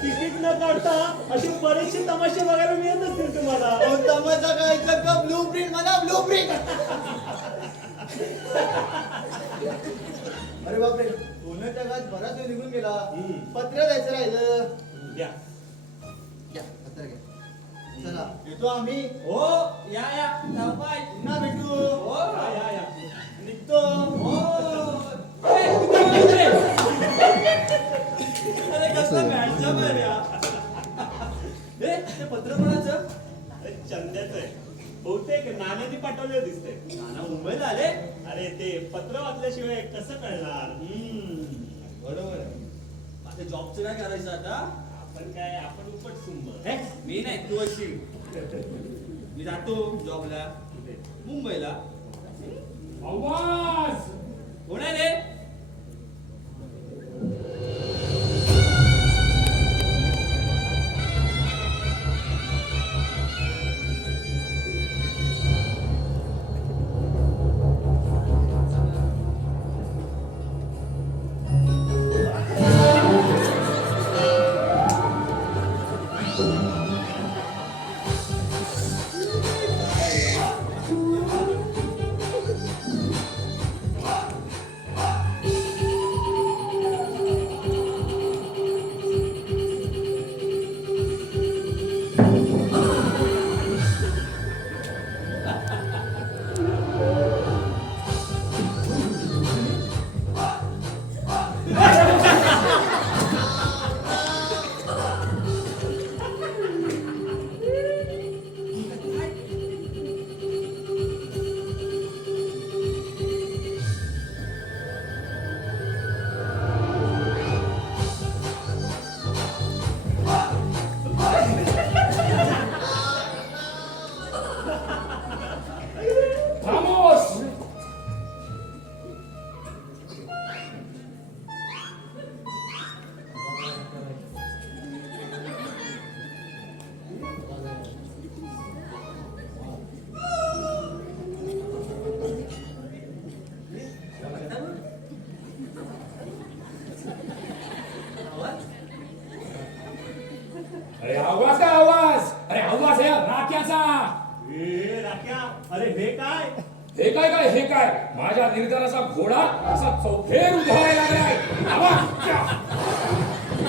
तिकीट न काढता असे बरेचसे तमाशे बघायला मिळत असतील तुम्हाला. अहो, तमाशा काय का ब्लू प्रिंट म्हणा ब्लू प्रिंट. अरे बापरे सोन्याच्या जगात बराच वेळ निघून गेला. पत्र द्यायचं राहिलं. द्या. घ्या पत्र घ्या. चला येतो आम्ही. हो या या बाय. पुन्हा भेटू. हो या. निघतो. हो ए, कुत्रा रे. अरे कसला मॅचचा मार्या. ए ते पत्र कोणाचं? चंद्याच आहे. बहुतेक नानाजी पाठवले दिसते. नाना मुंबईला आले. अरे ते पत्र वाचल्याशिवाय कसं कळणार? बरोबर आहे. माझ्या जॉबचं काय करायचं आता? आपण उपट सुंब. हे, मी नाही तू अशी. मी जातो जॉबला मुंबईला. आवाज कोण आहे रे? अरे आवाज काय आवाज. अरे आवाज आहे राख्याचा. ए राख्या अरे हे काय हे काय काय हे काय माझ्या निर्धाराचा घोडा असा चौफेर उधळायला लागलाय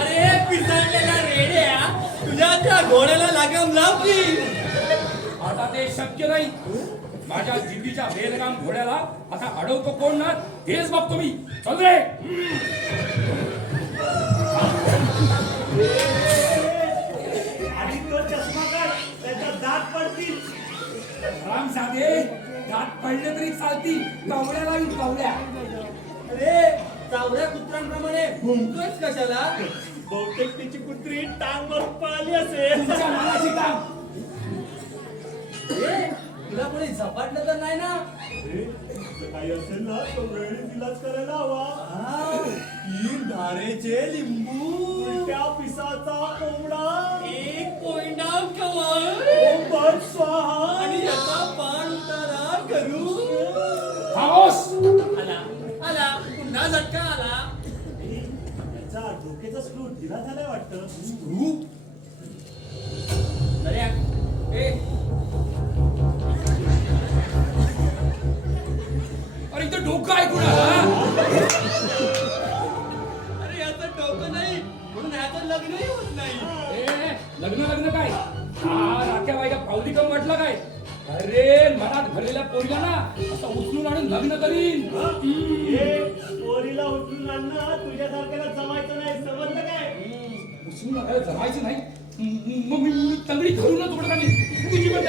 अरे पिसाळलेला रेड्या तुझ्या त्या घोड्याला लगाम लाव की. आता ते शक्य नाही. माझ्या जिद्दीच्या बेलगाम घोड्याला आता अडवतो कोण ना हेच बघतो मी. चल रे. आधी तो चष्मा काढ त्याच्या दात पडतील. राम साधे दात पडले तरी चालतील. कवड्याला मी कवड्या. अरे चावड्या कुत्र्यांप्रमाणे घुमतोयस कशाला. बहुतेक तिची कुत्री टांग मारून पळाली असेल. तुमच्या मनाची काम. ए, तुला कोणी झपाटलं तर नाही ना. अरे, असं काही असेल ना तो वेळी तिलाच करायला हवा. हा, 3 धारेचे लिंबू. उलट्या पिसाचा कोंबडा. 1 कोयना कवळ. ओंकार स्वाहा. आणि याचा पान उतारा करू. खामोश. आला आला पुन्हा झटका आला. त्याचा डोक्याचा स्क्रू ढिला झालाय वाटतं. दर्या, ए, अरे इथं डोकं आहे कुणाला. अरे याचं डोकं नाही म्हणून याचं लग्नही होत नाही. ए, लग्न लग्न काय हा राख्या बायका पावली कम म्हटलं काय. अरे मनात भरलेल्या पोरीला ना असं उचलून आणून लग्न करीन. हे पोरीला उचलून आणणं तुझ्यासारख्याला जमायचं नाही. समजलं काय. उचलून आणायला जमायची नाही. मग मी तंगडी घालूनच उघडत आणि तुझी पण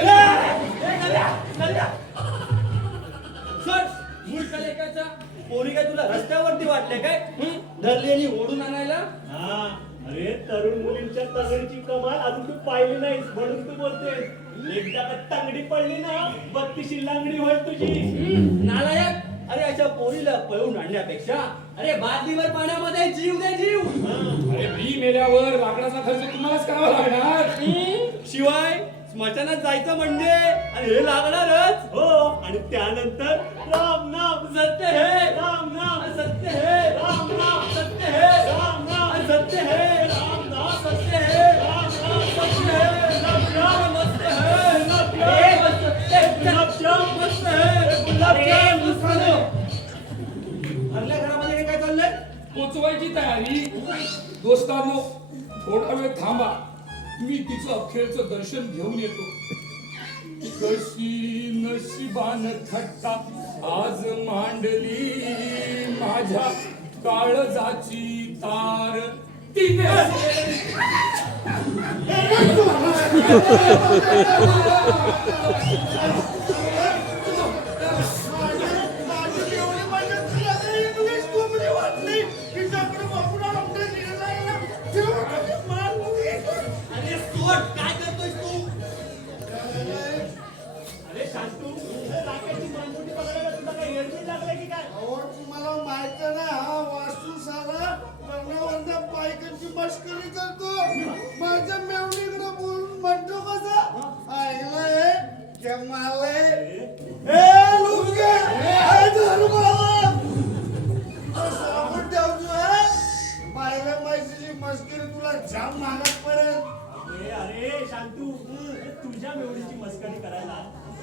सर मूर्ख लेकाचा पोरी काय तुला रस्त्यावरती वाटले काय धरली आणि ओढून आणायला. हा अरे तरुण मुलींच्या तंगडीची कमाल अजून तू पाहिली नाहीस म्हणून तू बोलते. एकदा का तंगडी पडली ना 32शी लांगडी होईल तुझी. नालायक. अरे अशा पोरीला पळून आणण्यापेक्षा अरे बादलीवर पाण्यामध्ये जीव दे जीव. अरे मी मेल्यावर लाकडाचा खर्च तुम्हालाच करावा लागणार. शिवाय स्मशानात जायचं म्हणजे आणि हे लागणारच. हो आणि त्यानंतर राम नाम सत्य हे राम नाम सत्य हे राम नाम सत्य हे राम नाम सत्य हे राम नाम सत्य हे राम नाम सत्य हे गुलाबजाम मस्त हे गुलाबजाम मस्त हे गुलाबजाम आपल्या घरामध्ये हे काय चाललंय. पोचवायची तयारी. दोस्तांनो थोडा वेळ थांबा. मी तिचं अखेरचं दर्शन घेऊन येतो. कशी नशिबान थट्टा आज मांडली माझ्या काळजाची तार तिने. अरे सोड काय करतोयस तू. अरे शांतू राख्याची मानगुटी बघायला तुला काय हेडबीड लागलाय की काय. तुम्हाला माहित आहे ना हा वास्तू सारा कर्णावरच्या बायकांची मस्करी करतो. माझ्या मेवणीकडे बोलून म्हणतो कसा ऐकलंय जमाले ए लुंगे ए धर्माला साबण ठेवतो है. पाहिलं माहितीची मस्करी तुला जाम महागात पडेल. अरे शांतू तुझ्या मेवणीची मस्करी करायला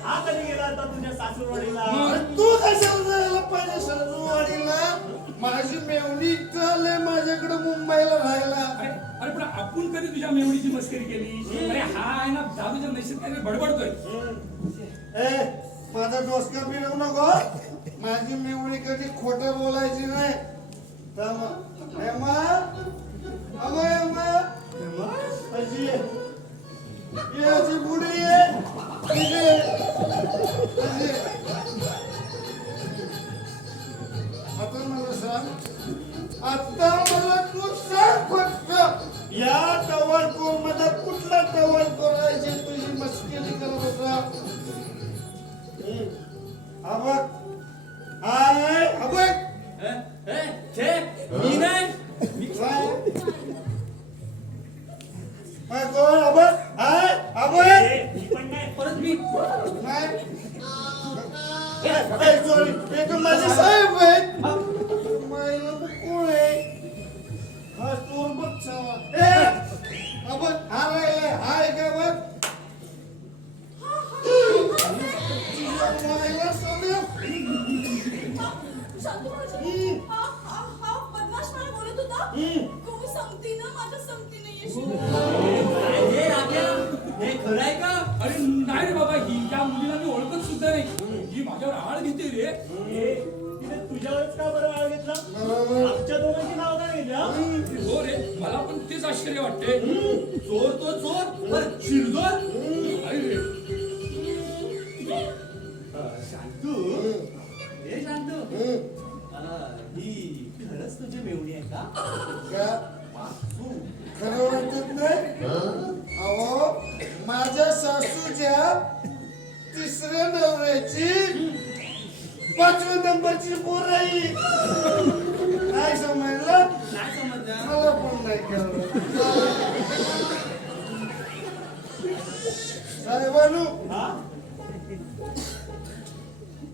हा कधी गेला होता तुझ्या सासूरवाडीला. अरे तू कशाला जायला पाहिजे सरजूवाडीला. माझी मेवणी चालले माझ्याकडे मुंबईला राहायला. अरे पण आपण कधी तुझ्या मेवणीची मस्करी केली. अरे हा आहे ना दादूच्या नैशित काही बडबडतोय. ए माझा डोसका फिरवू नको. माझी मेवणी कधी खोटं बोलायची नाही. हेमा अगो हेमा अशी ये अशी पुढे ये इथे अशी. आता मला सांग. आता मला तू सांग फक्त या टवाळखोर मध्ये कुठला टवाळखोर आहे जे तुझी मस्करी करत होता. हा बघ हा नाही हा बघ छे मी नाही. कोण हा बघ हा बघ मी पण नाही. परत मी नाही. सॉरी हे तर माझे साहेब आहेत. महिला मग कोण आहे. हा चोर बघ सावा. हा बघ हा राहिलाय हा आहे का बघ. तुला कोण सांगते ना माझ्या संगतीने येशील काय रे राख्या हे खरं आहे का अरे नाही रे बाबा, ही या मुलीला मी ओळखत सुद्धा नाही. ही माझ्यावर आळ घेते रे. ए, तिने तुझ्यावरच का बरं आळ घेतला आमच्या दोघांची नाव काय घेतलं हो रे, मला पण तेच आश्चर्य वाटते. चोर तो चोर पर चिरजोर. अरे रे, शांतू हे शांतू ही खरंच तुझी मेवणी आहे का का खरं वाटत नाही अहो माझ्या सासूच्या तिसऱ्या नवऱ्याची 5व्या नंबरची पोर आहे. काय समजलं नाही समजलं मला पण नाही कळलं. साहेबानू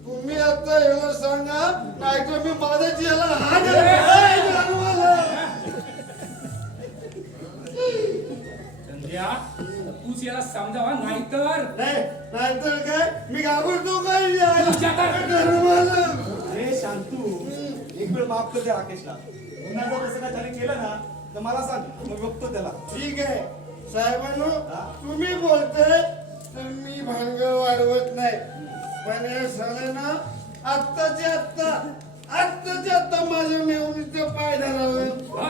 तुम्ही आता याला सांगा नाही तर मी माझ्याच याला हात घालवायला. संध्या, तूच याला समजावा, नाहीतर नाही नाहीतर काय मी घाबरतो काय यायला? तुझ्या तर- घरवाला. अरे शांतू एक वेळ माफ कर त्या राकेशला. पुन्हा जर तसं काय त्याने केलं ना तर मला सांग, मग बघतो त्याला. ठीक आहे साहेबांनो तुम्ही बोलताय तर मी भांग वाढवत नाही पण हे झालं ना आत्ताच्या आत्ता माझ्या मेवणीचे पाय धरावं. हा?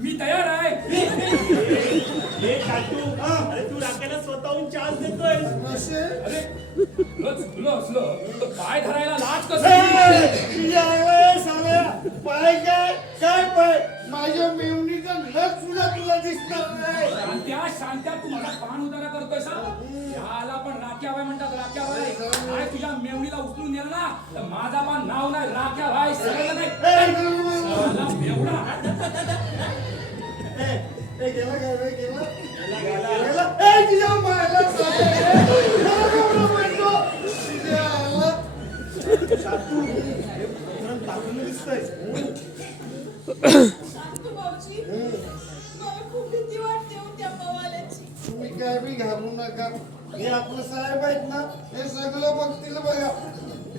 मी तयार आहे. हे काटू अरे तू राख्याला स्वतःहून चान्स देतोय असे अरे तुला चुकलं असलं तर पाय धरायला लाज कसं? साल्या पाय काय पाय माझ्या मेवणीचा लग सुद्धा तुला दिसणार नाही. शांत्या तू मला पान उतारा करतोय सा? याला पण राख्याबाई म्हणतात, राख्याबाई. काय तुझ्या मेवणीला उचलून नेलं ना तर माझा पण नाव नाही राख्याबाई, समजलं नाही? मला मेवणा. गेला काय रे गेला ए तुझ्या मायला टाकून दिसतंय. शांतू भाऊजी मला खूप भीती वाटते हो त्या पवाल्याची. तुम्ही काय बी घाबरू नका हे आपलं साहेब आहेत ना हे सगळं बघतील बघा.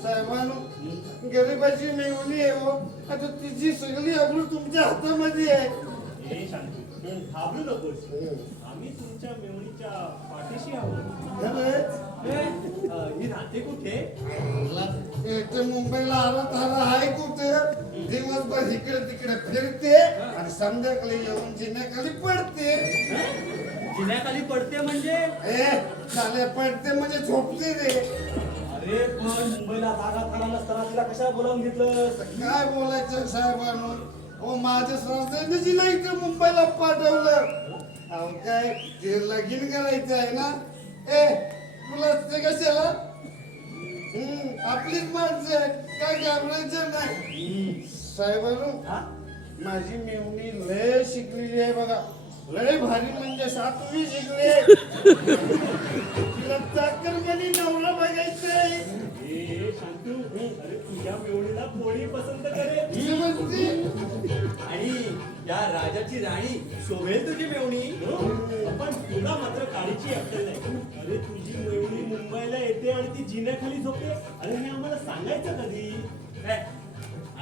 साहेबांनो गरीबाची मेवणी आहे हो आता तिची सगळी अब्रू तुमच्या हातामध्ये आहे. हे शांतू घाबरू नकोस आम्ही तुमच्या मेवणीच्या पाठीशी आहोत. खरंच? ही राहते कुठे इथे मुंबईला आला आहे कुठे दिवसभर इकडे तिकडे फिरते आणि संध्याकाळी येऊन जिन्याखाली पडते. जिन्याखाली पडते म्हणजे ए चाले पडते म्हणजे झोपते रे. अरे पण मुंबईला जागा थारा नसताना तिला कशा बोलावून घेतलं काय बोलायचं साहेबांनो हो माझ्या संस्थेने जिला इथे मुंबईला पाठवलं. अहो काय ते लगीन करायचं आहे ना ए तुला ते कशाला आपलीच माणसं आहे काय घाबरायचं नाही. साहेबांनो माझी मेवणी लय शिकलेली आहे बघा लय भारी म्हणजे 7वी शिकली आहे. तिला चाकरमानी नवरा बघायचा आहे. हे शांतू अरे तुझ्या मेवणीला कोणी पसंत करेल ही म्हणते आणि या राजाची राणी शोभेल तुझी मेवणी पण तुला मात्र काळीची अक्कल नाही. अरे तुझी मेवणी मुंबईला येते आणि ती जिन्याखाली झोपते अरे हे आम्हाला सांगायचं कधी काय?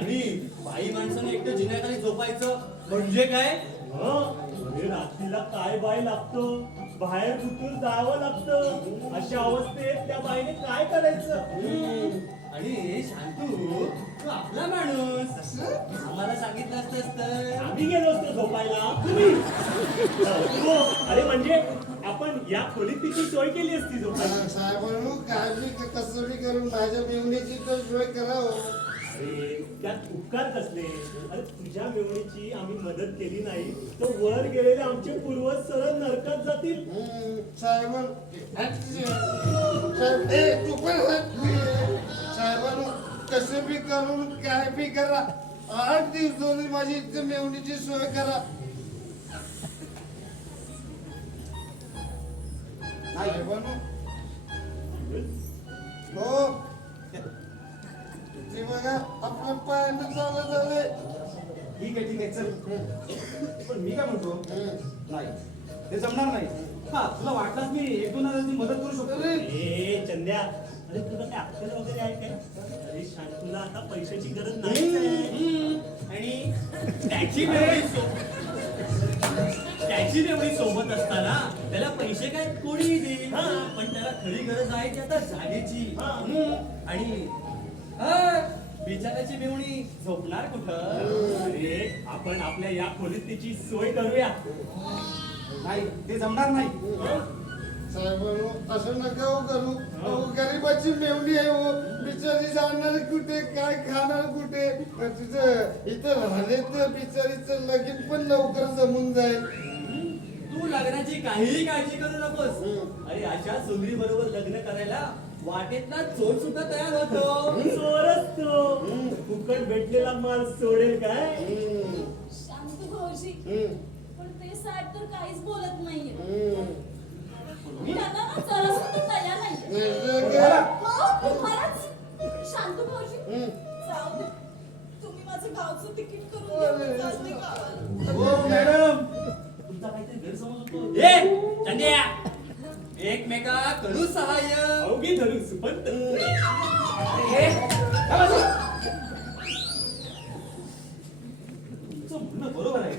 आणि बाई माणसानं एकटं जिन्याखाली झोपायचं म्हणजे काय अरे रात्रीला काय बाय लागतो बाहेर कुठून जावं लागतं अशा अवस्थेत त्या बाईने काय करायचं. आणि शांतू तू आपला माणूस आम्हाला सांगितलं असतंस तर आम्ही गेलो असतो झोपायला तुम्ही हो, अरे म्हणजे आपण या खोलीत तिची सोय केली असती झोपायला. साहेबांनो काय बी कसं बी करून माझ्या मेवणीची तर सोय करावं. अरे त्यात उपकार कसले अरे तुझ्या मेवणीची आम्ही मदत केली नाही तर वर गेलेले आमचे पूर्वज सरळ नरकात जातील. साहेबांनो कसं बी करून काय बी करा 8 दिवसांनी माझी इथे मेवणीची सोय करा. साहेबांनो हो ते बघा आपल्या पायानं चालत झालंय. ठीक आहे चल. पण मी काय म्हणतो नाही ते जमणार नाही. हा तुला वाटलाच मी 1-2 हजाराची मदत करू शकतो रे. ए चंद्या अरे तुला काय अक्कल वगैरे आहे काय? अरे शांतूला आता पैशाची गरज नाही. आणि त्याची मेवणी सोबत असताना त्याला पैसे काय कोणी देईल, पण त्याला खरी गरज आहे ती आता जागेची. आणि बिचाराची मेवणी झोपणार कुठं? अरे आपण आपल्या या खोलीत तिची सोय करूया. नाही ते जमणार नाही. साहेबांनो असं नका हो करू. अहो, गरीबाची मेवणी आहे हो. बिचारी जाणार कुठे, काय खाणार कुठे? तिचं इथं राहिले तर बिचारीचं लगीन पण लवकर जमून जाईल. तू लग्नाची काहीही काळजी करू नकोस. अरे अशा सुंदरी बरोबर लग्न करायला वाटेतला चोर सुद्धा तयार होतो. चोरच तो. फुकट भेटलेला माल सोडेल काय? शांतू भाऊजी पण ते साहेब तर काहीच बोलत नाहीये. त्यांना ना जरा सुद्धा दया नाहीये. हो, तुम्हालाच. शांतू भाऊजी जाऊ दे. तुम्ही माझं गावचं तिकीट करून द्या. चालते गावाला. हो मॅडम, तुमचा काहीतरी गैरसमज होतो. ए चंद्या, एकमेकाकडून सहाय्य. अवघी धरून सुपंत. तुमचं म्हणणं बरोबर आहे.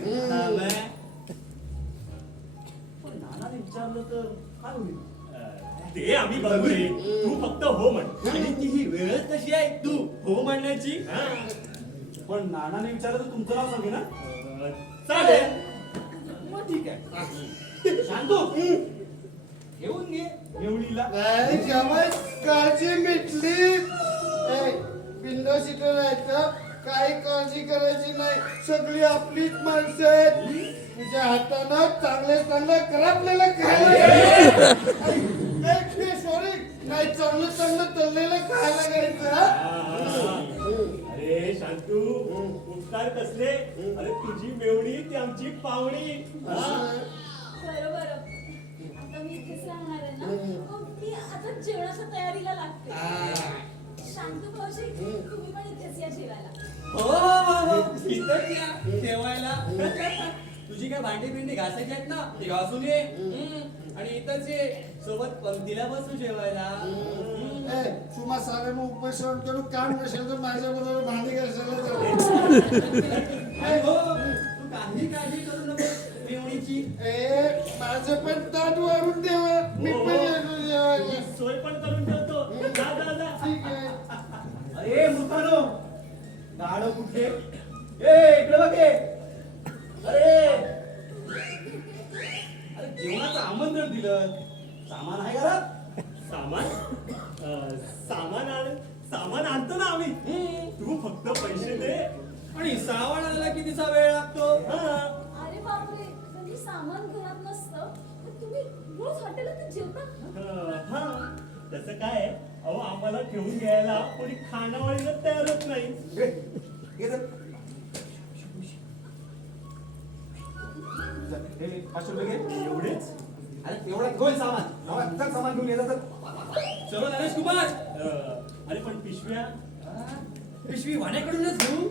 पण नानाने विचारलं तर काय होईल? ते आम्ही बघूया. तू फक्त हो म्हण. आणि ती ही वेळच कशी आहे तू हो म्हणण्याची? पण नानाने विचारलं तर तुमचं नाव सांगे ना. चालेल. मग ठीक आहे. शांतू घेऊन घे मेवणीला. नाही जमाय काळजी मिटली. विंडो सीटर आहे तर काही काळजी करायची नाही. सगळी आपलीच माणसं आहेत. तुझ्या हातानं चांगले चांगलं करापलेलं खायला. सॉरी, नाही चांगलं चांगलं तळलेलं खायला घ्यायचं. अरे शांतू, उपकार कसले? अरे तुझी मेवणी ती आमची पाहुणी. बरोबर. आता मी इथेच राहणार आहे ना. मग मी आता जेवणाच्या तयारीला लागते. शांतू भाऊजी तुम्ही पण इथेच या जेवायला. हो इथंच या ठेवायला. तुझी काय भांडी बिंडी घासायची आहेत ना, ते घासून ये. आणि इथंच ये सोबत पंक्तीला बसू जेवायला. तुम्हा साऱ्यांना उपसरण करून काम नसेल तर माझ्या बरोबर भांडी घासायला जाऊ. आणि हो तू काही काळजी करू नको मेवणीची. माझं पण ताट वाढून देवा. मी पण येतो जेवायला. सोय पण करून ठेवतो. जा जा जा. ठीक आहे. अरे मुतानो, गाडो कुठे? इकडे बघे. अरे जेवणाचं आमंत्रण दिलं, सामान आहे घरात? सामान सामान आणतो ना आम्ही. तू फक्त पैसे दे. आणि सावणाला कितीचा वेळ लागतो? अरे बापरे, म्हणजे सामान घरात नसतं पण तुम्ही रोज हॉटेलात जेवता? तसं काय? अहो आम्हाला ठेवून घ्यायला कोणी खानावळीला तयार होत नाही. घे जर. 500 रुपये घे. एवढेच? अरे एवढा घेऊन सामान. चल सामान घेऊन ये. चलो नरेश कुमार. अरे पण पिशव्या? पिशवी वाण्याकडूनच घेऊ.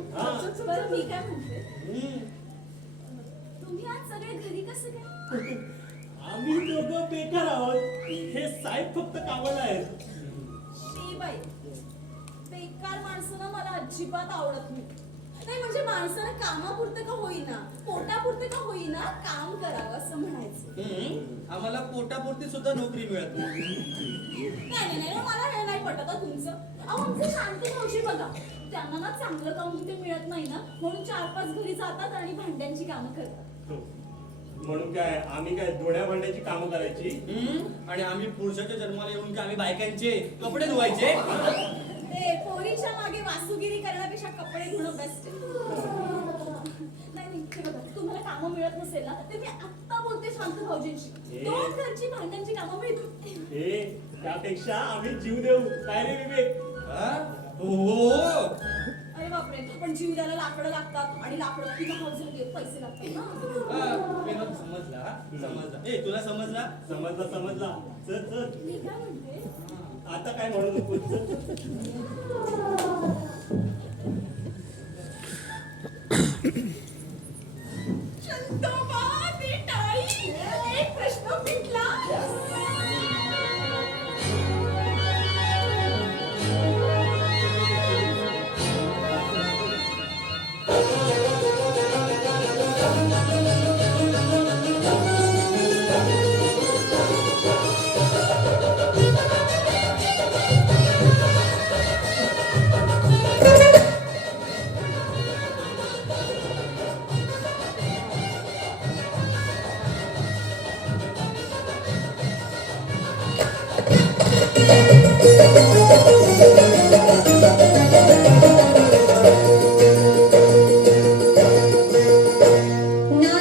बरं मी काय म्हणते, तुम्ही आज सगळे घरी कसं काय? आम्ही दोघं बेकार आहोत. हे साहेब फक्त कामाला आहेत. शी बाई, बेकार माणसं ना मला अजिबात आवडत नाही. नाही म्हणजे माणसानं कामापुरतं का होईना, पोटापुरतं का होईना काम करावं असं म्हणायचं. आम्हाला पोटापुरती सुद्धा नोकरी मिळत नाही. नाही नाही नाही, मला हे नाही पटत तुमचं. अहो आमचं शांती भाऊजी बघा, त्यांना ना चांगलं काम तिथे मिळत नाही ना, म्हणून 4-5 घरी जातात आणि भांड्यांची कामं करतात. म्हणून काय आम्ही काय धुण्या भांड्याची कामं करायची? आणि आम्ही पुरुषाच्या जन्माला येऊन काय आम्ही बायकांचे कपडे धुवायचे? ते पोरीच्या मागे वासुगिरी करण्यापेक्षा कपडे धुणं बेस्ट आहे. नाही नाही, हे बघा, तुम्हाला कामं मिळत नसेल ना, तर मी आत्ता बोलते शांत भाऊजींशी. 2 घरची भांड्यांची कामं मिळतील. त्यापेक्षा आम्ही जीव देऊ. काय रे विवेक? हो. अरे बापरे, पण जीव द्यायला लाकडं लागतात आणि लाकडं किती हजर पैसे लागतात ना. विनोद समजला. ए तुला समजला? समजला. चल चल. मी काय म्हणते, आता काय म्हणू नको. चंदोबा ती टाळी, एक प्रश्न मिटला. ना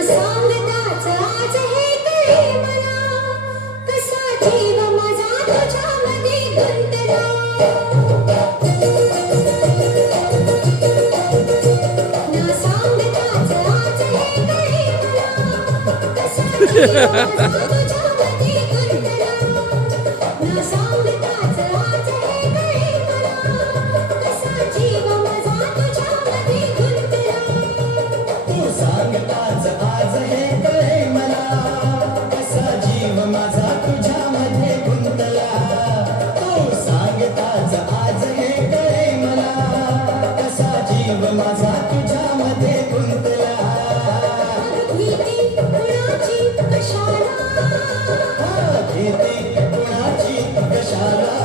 सांगताच आज हे कळे मला, कसा जीव माझा तुझ्यामध्ये गुंतला. ना सांगताच आज हे कळे मला, कसा जीव माझा तुझ्यामध्ये गुंतला. ना सांगताच आज हे कळे मला, कसा जीव माझा तुझ्यामध्ये गुंतला. तू सांगताच आज हे कळे मला, कसा जीव माझा तुझ्यामध्ये गुंतला. तू सांगताच आज हे कळे मला, कसा जीव माझा तुझ्यामध्ये गुंतला. भीती कुणाची कशाला, भीती कुणाची कशाला,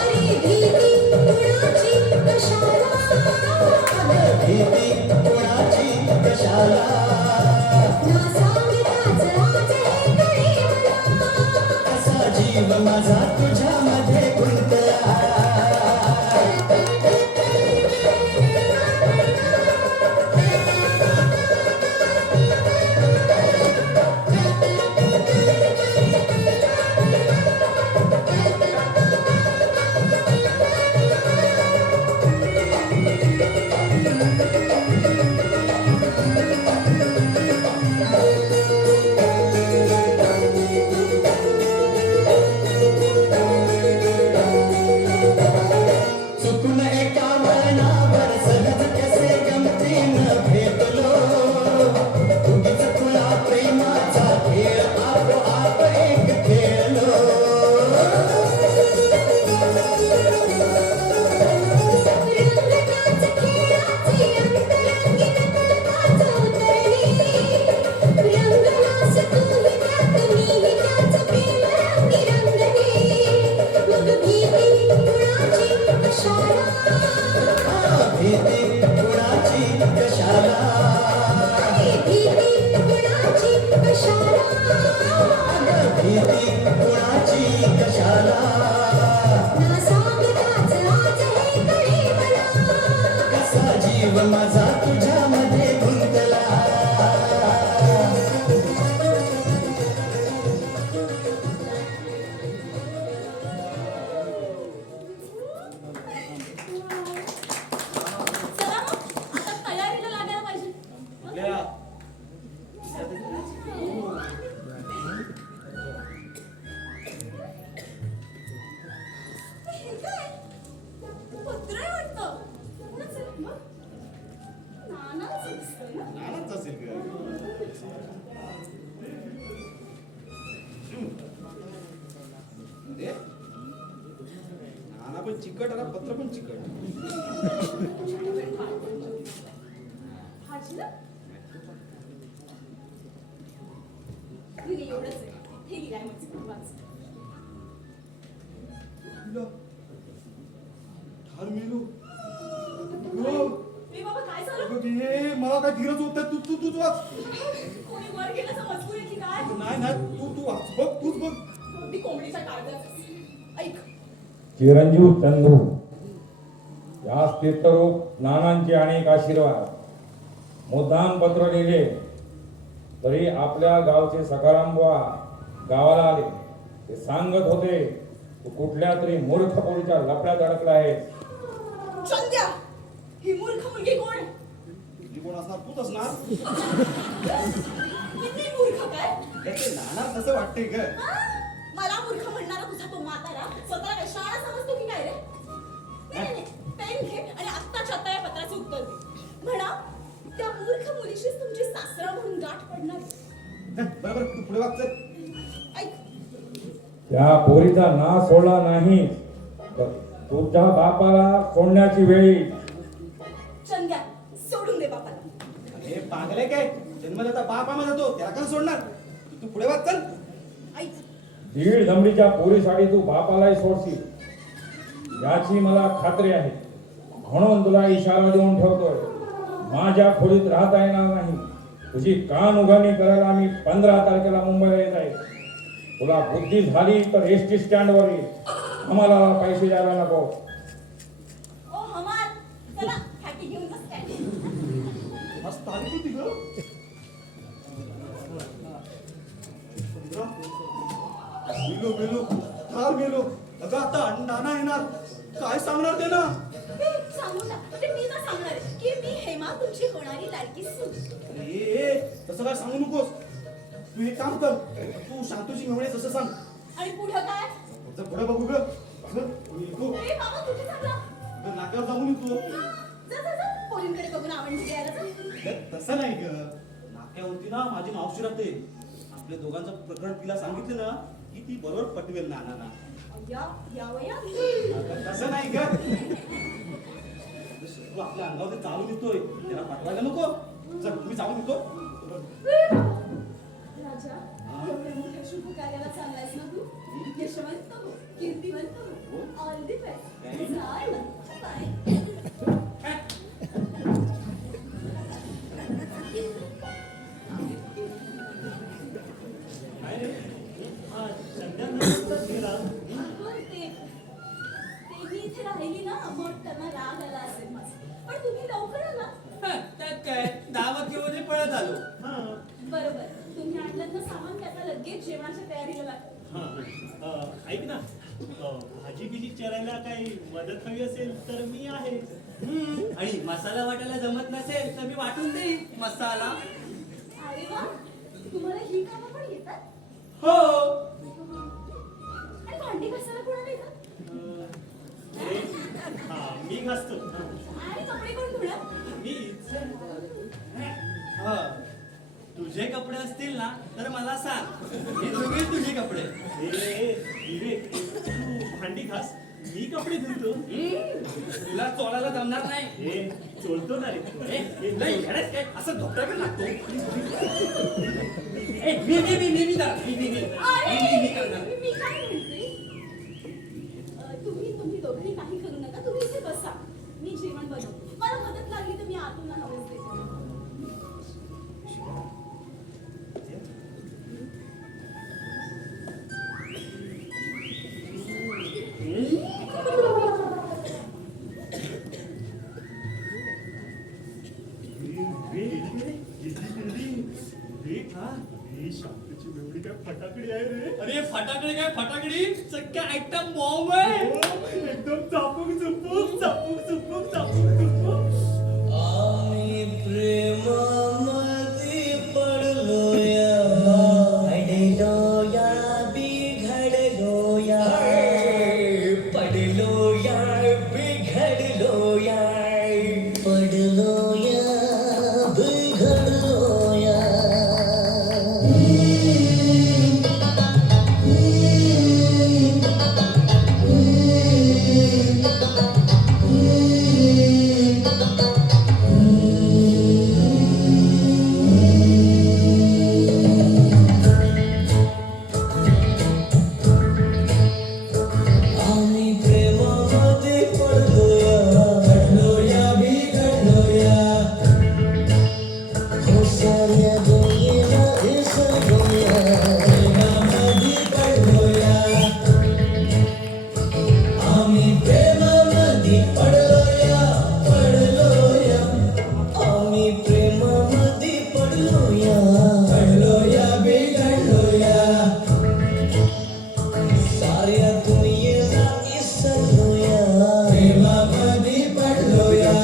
अरे भीती कुणाची कशाला. भीती कुणाची कशाला. ना सांगताच आज हे कळे मला, कसा जीव माझा तुझ्यामध्ये गुंतला. चुकून एका वळणावर सहज कसे गमतीनं भेटलो. उगीच तुला प्रेमाचा खेळ आपोआप एक खेळलो. रंगताच खेळाची अंतरंगी नकळताच उतरली. रंगलास तूही त्यात मीही त्याच प्रेम रंगी रंगली. मग भीती कुणाची कशाला, भीती कुणाची कशाला, अरे भीती कुणाची कशाला. भीती कुणाची कशाला. ना सांगताच आज हे कळे मला, कसा जीव माझा तुझ्यामध्ये गुंतला. चला मग आता तयारीला लागायला पाहिजे. हे काय? पत्र आहे वाटतं. कोणाचं आहे? मग? नानाचं दिसतंय ना? नानाच असेल का? अरे, नाना पण चिकट आणि पत्र पण चिकट. हाजीला? नाही, एवढंच आहे. हे लिहाय म्हणजे वाच. ठार मेलो. ए बाबा, काय झालं? अगं हे मला काय धीरच होत नाही. तूच वाच. कोणी वर गेल्याचं मजकूर आहे की काय? नाही तू वाच बघ. तूच बघ. अगदी कोंबडीच्या काळजात. ऐक. चिरंजीव चंदू यास तीर्थरूप नानांचे अनेक आशीर्वाद. मुद्दाम पत्र लिहिले तरी आपल्या गावचे सखाराम बुवा गावाला आले. ते सांगत होते तू कुठल्या तरी मूर्ख पोरीच्या लपड्यात अडकला आहे. चंद्या, ही मूर्ख मुलगी कोण? जी कोण असणार तूच असणार. किती मूर्ख काय? ते नाना तसं वाटतंय ग. हा? मला मूर्ख म्हणणारा तुझा तो म्हातारा स्वतःला काय शाळा समजतो की काय रे? नाही, पेन घे आणि आत्ताच्या आत्ता या पत्राचे उत्तर दे. म्हणा त्या मूर्ख मुलीशीच तुमची सासरा म्हणून गाठ पडणार. बरोबर तू पुढे वाच चल. ऐक. त्या पोरीचा नाश सोडला नाही तर तुझ्या बापाला सोडण्याची वेळ येईल. चंद्या, सोडून दे बापाला. अरे पागले काय जन्मदाता बाप आम्हाला जातो त्याला का सोडणार. तू पुढे वाच चल. ऐक. दीड दमडीच्या पोरीसाठी तू बापालाही सोडशील याची मला खात्री आहे. म्हणून तुला इशारा देऊन ठेवतोय. माझ्या खोलीत राहता येणार नाही. तुझी कान उघडणी करायला मी 15 तारखेला मुंबईला येत आहे. तुला बुद्धी झाली तर एसटी स्टँडवर ये. आम्हाला पैसे द्यायला नको. ओ हमाल चला हॅपी घेऊन जा स्टँड. मस्त आली किती ग गेलो गेलो फार गेलो. अगं आता नाना येणार, काय सांगणार ते ना. सांगू ना ते मी तर सांगणार आहे की मी हेमा तुमची होणारी लाडकी सून. ए तसं काय सांगू नकोस. तू एक काम कर, तू शांतूची मेवणे तसं सांग. आणि पुढं काय फक्त पुढे बघू ग. चल, मी येतो. ए बाबा कुठे चालला तर नाक्यावर जाऊन येतो. जा जा जा पोरींकडे बघून आवडली घ्यायला जा. तसं नाही ग, नाक्यावरती ना माझी मावशी राहते. आपल्या दोघांचं प्रकरण तिला सांगितलं ना की ती बरोबर पटवेल नाना. या वया तसं नाही ग. तू आपल्या अंगावर चालून येतोय, त्याला पाठवायला नको. चल मी जाऊन येतो. राजा एवढ्या मोठ्या शुभ कार्याला चाललायस ना तू. यशवंत हो, कीर्तिवंत हो. All the best. बाय. काय रे हा संध्या नंतरच गेला. ते मी इथे राहिली ना मग त्यांना राग आला असेल माझा. पण तुम्ही लवकर आला. त्यात काय 10 वाक्यामध्ये पळत आलो. हा बरोबर तुम्ही आणलं ना सामान की आता लगेच जेवणाच्या तयारीला लागतो. हा ऐक ना भाजी बिजी चिरायला काही मदत हवी असेल तर मी आहे. आणि मसाला वाटायला जमत नसेल तर मी वाटून देईन मसाला. अरे वा तुम्हाला ही कामं पण येतात. हो. आणि भांडी घासायला कोणाला येतात. हा मी घासतो. आणि कपडे कोण धुणार. मीच. हा. तुझे कपडे असतील ना तर मला सांग, मी धुवीन तुझे कपडे. विवेक तू भांडी घास मी कपडे धुतो. तुला चोळायला जमणार नाही. हे चोळतो ना रे. नाही खरंच काय असं धोक्याकडे लागतो. मी करणार. मी काय म्हणते तुम्ही दोघांनी काही करू नका. तुम्ही इथे बसा, मी जेवण बनवते. मला मदत लागली तर मी आतून हवंच देते. शांतीची मेवडी काय फटाकडी आहे रे. अरे फटाकडे काय फटाकडी, सगळ्या आयटम बॉम्ब आहे. एकदम चापूक चुपूक चापूक चुपूक चापूक चुपूक. आम्ही प्रेमामध्ये पडलो या, पडलो या बिघडलो या, पडलो या बिघडलो या, पडलो या बिघडलो या. आम्ही प्रेमामध्ये पडलो या, पडलो या बिघडलो या, साऱ्या दुनियेला विसरलो या, प्रेमामध्ये पडलो या. आम्ही प्रेमामध्ये पडलो या, पडलो या. आम्ही प्रेमामध्ये पडलो या, पडलो या बिघडलो या, साऱ्या दुनियेला विसरलो या, प्रेमामध्ये पडलो या.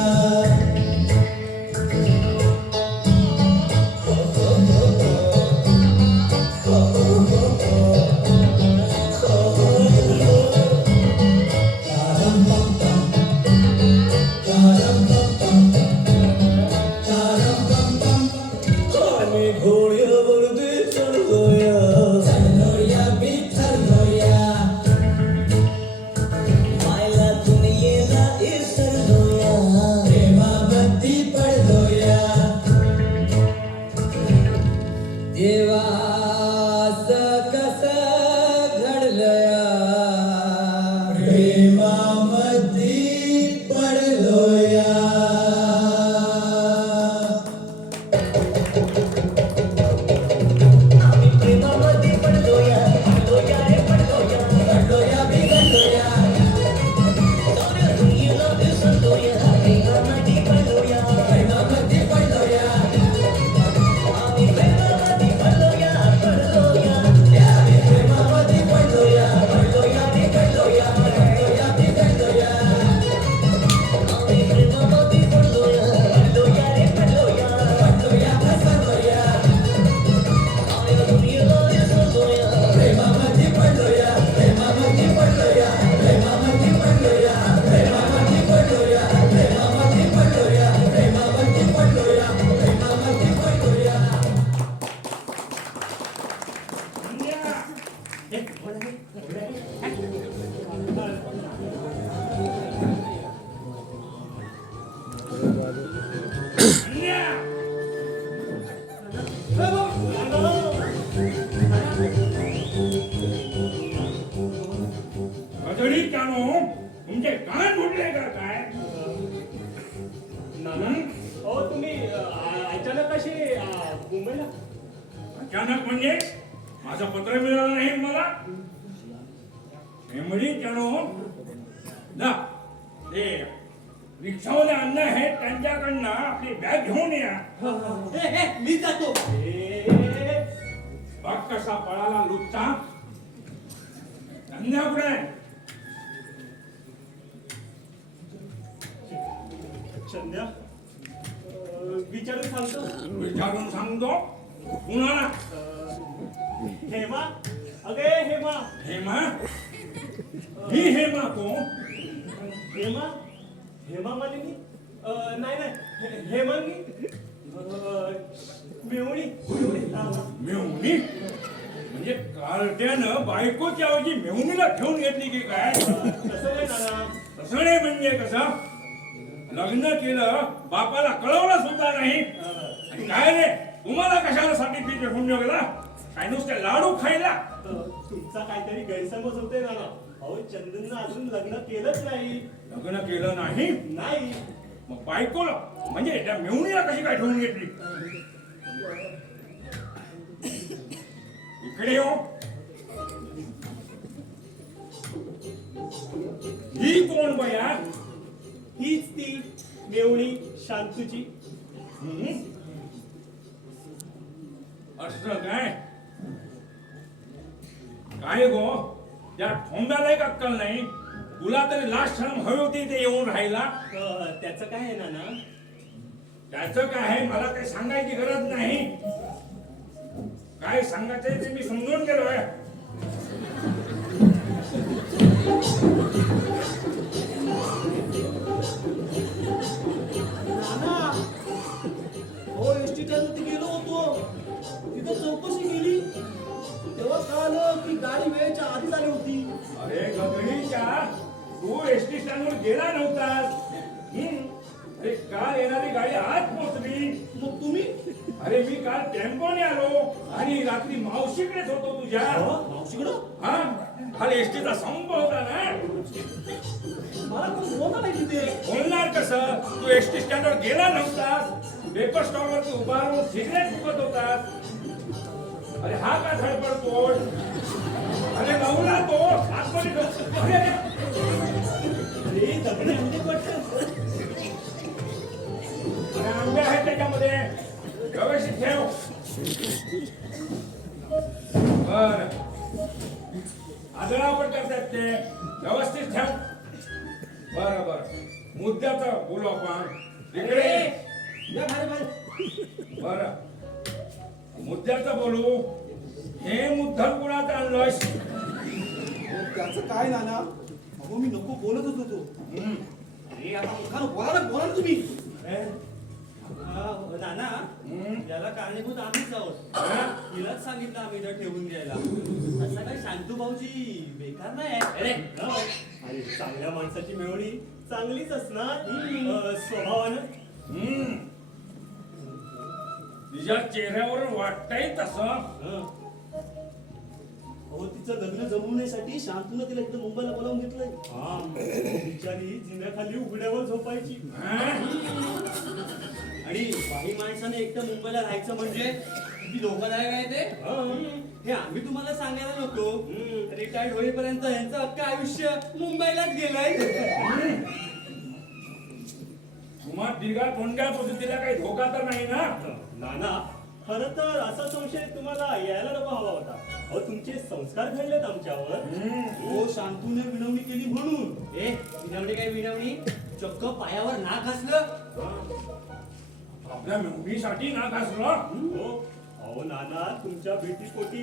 आम्ही घोड्यावरती चढलो या, चढलो या बिथरलो या, मायला दुनियेला विसरलो या, प्रेमामध्ये पडलो या. देवा असं कसं घडलं या, प्रेमामध्ये पडलो या. आम्ही प्रेमामध्ये पडलो या, पडलो या रे पडलो या, पडलो या बिघडलो या, गजडी कानो तुमचे कान फुटले का काय? नाना हो तुम्ही अचानक कसे मुंबईला अचानक म्हणजे माझं पत्र मिळालं नाही मला. मेमरी त्यानो जा ते रिक्षावाले अण्णा आहेत त्यांच्याकडनं आपली बॅग घेऊन या. मी जातो. बघ कसा पळाला लुच्चा. धंद्या कुठे आहे? संध्या विचारून सांगतो. विचारून सांगतो कुणाला? हेमा अगे हेमा हेमा ही हेमा कोण? हेमा हेमा मालिनी नाही नाही हेमांगी मेवणी मेहुणी म्हणजे कार्ट्यानं बायकोच्या ऐवजी मेहुणीला ठेवून घेतली की काय? तसं नाही नाना. तसं नाही म्हणजे कसं? लग्न केलं बापाला कळवलं सुद्धा नाही. आणि काय रे तुम्हाला कशाला सर्टिफिकेट होऊन गेला? काय नुसते लाडू खायला? तुमचा काहीतरी गैरसमज होते नाना. अहो चंदननं अजून लग्न केलंच नाही. लग्न केलं नाही नाही मग बायकोला म्हणजे त्या मेहुणीला कशी काय ठेवून घेतली? इकडे येऊ. ही कोण बया? हीच ती मेवणी शांतूची. असं काय? काय गो त्या ठोंब्याला एक अक्कल नाही. तुला तरी लास्ट क्षण हवी होती ते येऊन राहिला. त्याचं काय आहे नाना? त्याचं काय आहे मला काही सांगायची गरज नाही. काय सांगायचंय ते मी समजून गेलोय. नाना हो एसटी स्टँड गेलो होतो तिथं चौकशी केली तेव्हा कळालं की गाडी वेळेच्या आधीच आली होती. अरे गगडीच्या तू एसटी स्टँड वर गेला नव्हतास. अरे काल येणारी गाडी आज पोहोचली. मग तुम्ही अरे मी काल टेम्पोने आलो आणि रात्री मावशीकडेच होतो तुझ्या. मावशीकडं हा काल एसटीचा संप होता ना. मला कोण बोलता नाही तिथे. बोलणार कसं? तू एसटी स्टँड वर गेला नव्हतास. पेपर स्टॉल वर तू उभा राहून सिगरेट फुकत होतास. अरे हा का धडपडतोय? अरे नवला तो आतमध्ये ढोक- अरे अरे दगडे म्हणजे वाटतं. अरे आंबे आहेत त्याच्यामध्ये व्यवस्थित ठेव. बर आदळापड करतात ते व्यवस्थित ठेव. बर बर मुद्द्याचं बोलू आपण इकडे. या बाहेर बाहेर. बर मुद्द्याचं बोलू. हे मुद्दल कुणाचं आणलोयस? त्याचं काय नाना अहो मी नको बोलतच होतो. अरे आता मुखानं बोला ना तुम्ही. नाना याला कारणीभूत आम्हीच आहोत. तिलाच सांगितलं आम्ही इथं ठेवून घ्यायला. असं काय शांतू भाऊजी बेकार नाही. अरे चांगल्या माणसाची मेवणी चांगलीच असणार स्वभावानं. तिच्या चेहऱ्यावर वाटतंय तसं. अहो तिचं लग्न जमवण्यासाठी शांतून तिला इकडे मुंबईला बोलावून घेतलंय. हा बिचारी जिन्याखाली उघड्यावर झोपायची. आणि काही माणसाने एकटं मुंबईला राहायचं म्हणजे किती धोकादायक आहे ते. हे आम्ही तुम्हाला सांगायला नको. रिटायर्ड होईपर्यंत यांचं अख्खं आयुष्य मुंबईलाच गेलंय. तुम्हा तिघा तोंड्या पद्धतीला काही धोका तर नाही ना? नाना खरं तर असा संशय तुम्हाला यायला नको हवा होता. अहो तुमचे संस्कार घडलेत आमच्यावर. हो शांतूने विनवणी केली म्हणून. विनवणी काय विनवणी? चक्क पायावर नाक असलं. आपल्या मेहुणीसाठी ना घासलं. हो अहो नाना तुमच्या भीतीपोटी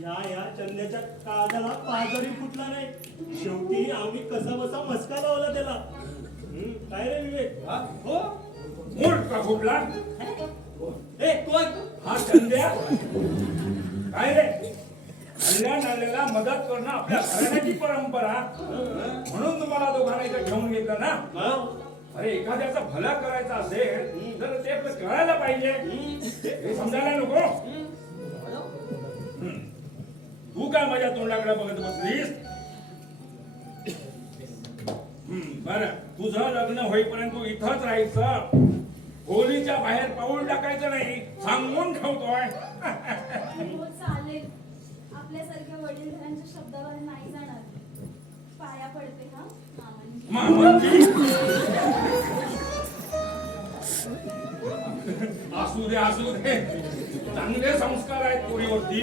या चंद्याच्या काळजाला पाजरी फुटला नाही. शेवटी आम्ही कसा बसा मस्का लावला त्याला. काय रे विवेक? हो मूर्ख फुटला. कोण? हा चंद्या काय रे? कल्याण आलेला मदत करणं आपल्या घराण्याची परंपरा. म्हणून तुम्हाला दोघांना इथं ठेवून घेतलं ना. अरे एखाद्याचं भलं करायचं असेल तर ते आपलं कळायला पाहिजे. हे समजायला नको. सुद्धा माझ्या तोंडाकडे बघत बसलीस? बरं, तुझं लग्न होईपर्यंत तू इथंच राहायचं, खोलीच्या बाहेर पाऊल टाकायचं नाही, सांगून ठेवतोय. हो चालेल, आपल्यासारख्या वडीलधाऱ्यांच्या शब्दावर नाही जाणार. पाया पडते हा मामांची. असू दे असू दे, चांगले संस्कार आहेत पोरीवरती.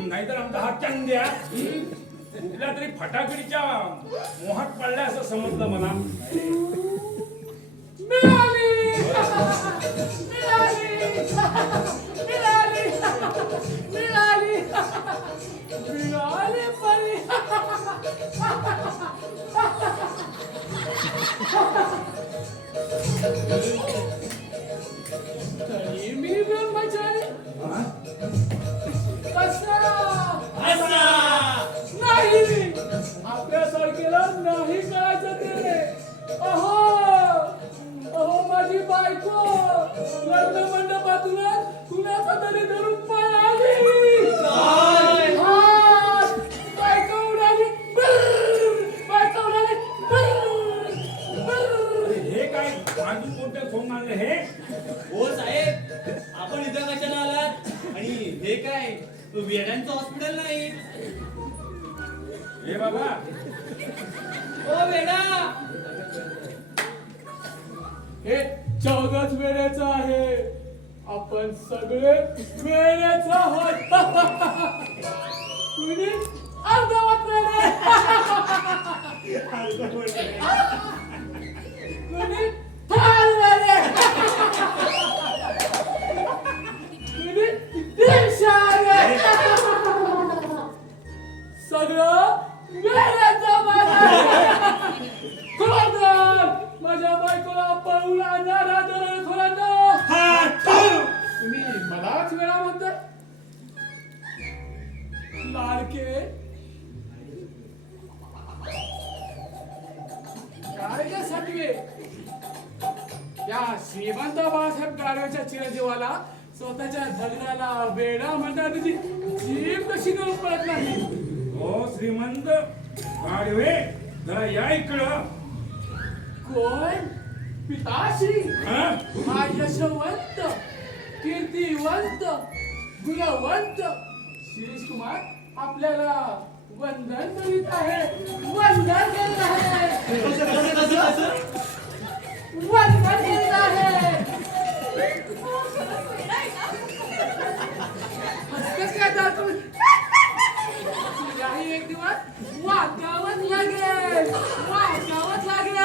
नाहीतर आमचा हात द्या कुठल्या तरी फटाकडीच्या मोहात पडल्या असं समजलं मला. मिळाली मिळाली मिळाली मिळाली मिळाली परी. तरी मी ब्रह्मचारी कसा नाही, आपल्यासारखेला नाही करायचं ते. अहो अहो माझी बायको लग्न मंडपातूनच कुणाचा तरी धरून पळाली. हा, बायको उडाली, बायको उडाली. हे काय अजून कोणते फोन आले हे? हो साहेब, आपण इथं कशाला आलात? आणि हे काय वेड्यांचं हॉस्पिटल नाही. हे बाबा, ओ वेडा, हे जगच वेळेचं आहे, आपण सगळे वेळेचं आहोत. कुणी अर्धवट वेळे, कुणी ठार वेळे, कुणी दिशार वेळे. सगळं वेळेचं मला. खबरदार, माझ्या बायकोला पळून आणणारा दरोडेखोरांनो. तुम्ही मलाच वेळा म्हणता? लाडके, काय ग सटवे, या श्रीमंत बाळासाहेब गाडवेच्या चिरंजीवाला स्वतःच्या धगराला वेडा म्हणतात, तुझी जीभ कशी करून पडत नाही? हो श्रीमंत गाडवे, जरा या इकडं. कोण? पिताश्री हा? हा यशवंत, कीर्तिवंत, गुणवंत शिरीष कुमार आपल्याला वंदन करीत आहे. वंदन करीत आहे. वंदन करीत आहे. हसकच काय तर तुम्ही? तुझ्याही एक दिवस वाकावंच लागेल, वाकावंच लागेल.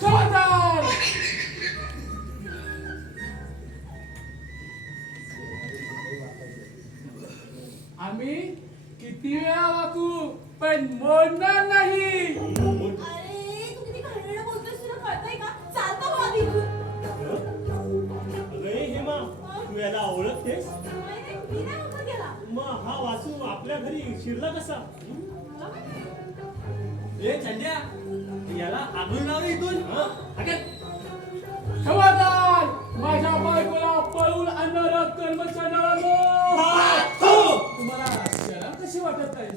खबरदार. आम्ही किती वेळा वाकू पण मोडणार नाही. अरे तू किती घाणेरडं बोलतोयस, तुला कळतंय का? चालतं हो आधी इथून. अरे हेमा, तू याला ओळखतेस? नाही रे, मी नाही ओळखत गेला. मग हा वासू आपल्या घरी शिरला कसा? मला माहिती. ए चंद्या, याला आणून लाव रे इथून. खबरदार, माझ्या बायकोला पळून आणणारा कर्मचाऱ्यांनो. तुम्हाला शरम कशी वाटत नाही?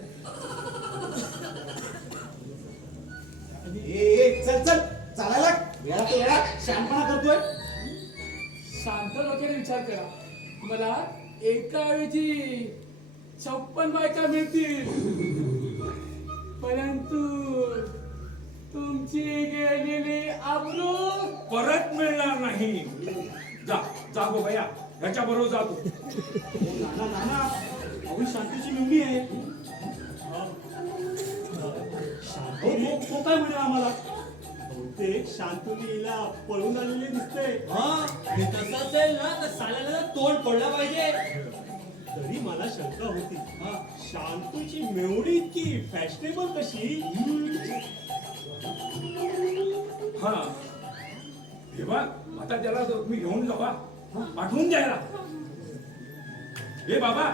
चल चल चालायला वेळा तो वेळा शानपणा करतोय. शांत डोक्याने विचार करा. मला एका ऐवजी 56 बायका मिळतील, परंतु तुमची गेलेली आबरू परत मिळणार नाही. जा जा गो बया, ह्याच्या बरोबर जा तू. नाना नाना अहो शांतीची मुंगी आहे. तो काय म्हणेल आम्हाला? बहुतेक शांतुलीला पळून आलेले दिसते. हा, आणि तसं असेल ना तर साल्याला तोंड पडलं पाहिजे. तरी मला शंका होती, हा, शांतूची मेवणी इतकी फॅशनेबल कशी? हा, हे बघ, आता त्याला मी घेऊन जावा, पाठवून द्यायला. हे बाबा,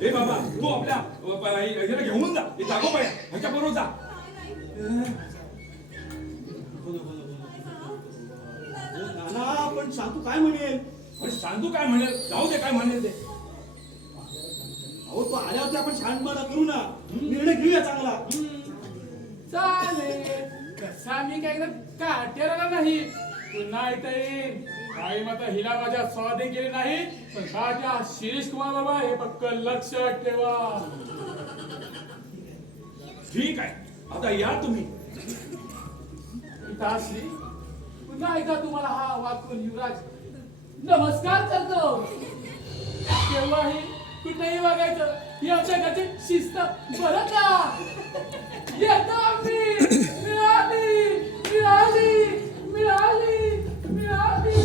हे बाबा, तू आपल्या ह्याला घेऊन जा. हे जागो पाया, ह्याच्या बरोबर जा. नाना पण शांतू काय म्हणेल? पण सांगू काय म्हणेल जाऊ दे काय म्हणेल ते. अहो तो आल्यावरती आपण शांतपणा करू ना, निर्णय घेऊया चांगला. चालेल तसा मी काय काटेला नाही पुन्हा इथे येईन. काही मात्र हिला माझ्या स्वाधीन केले नाही पण राजा शिरीष कुमार बाबा हे पक्क लक्षात ठेवा. ठीक आहे आता या तुम्ही. पिताश्री पुन्हा एकदा तुम्हाला हा वाकून युवराज नमस्कार करतो. केव्हाही कुठेही वागायचं ही आमच्या घरची शिस्त बरं का. येतो आम्ही. मिळाली मिळाली मिळाली मिळाली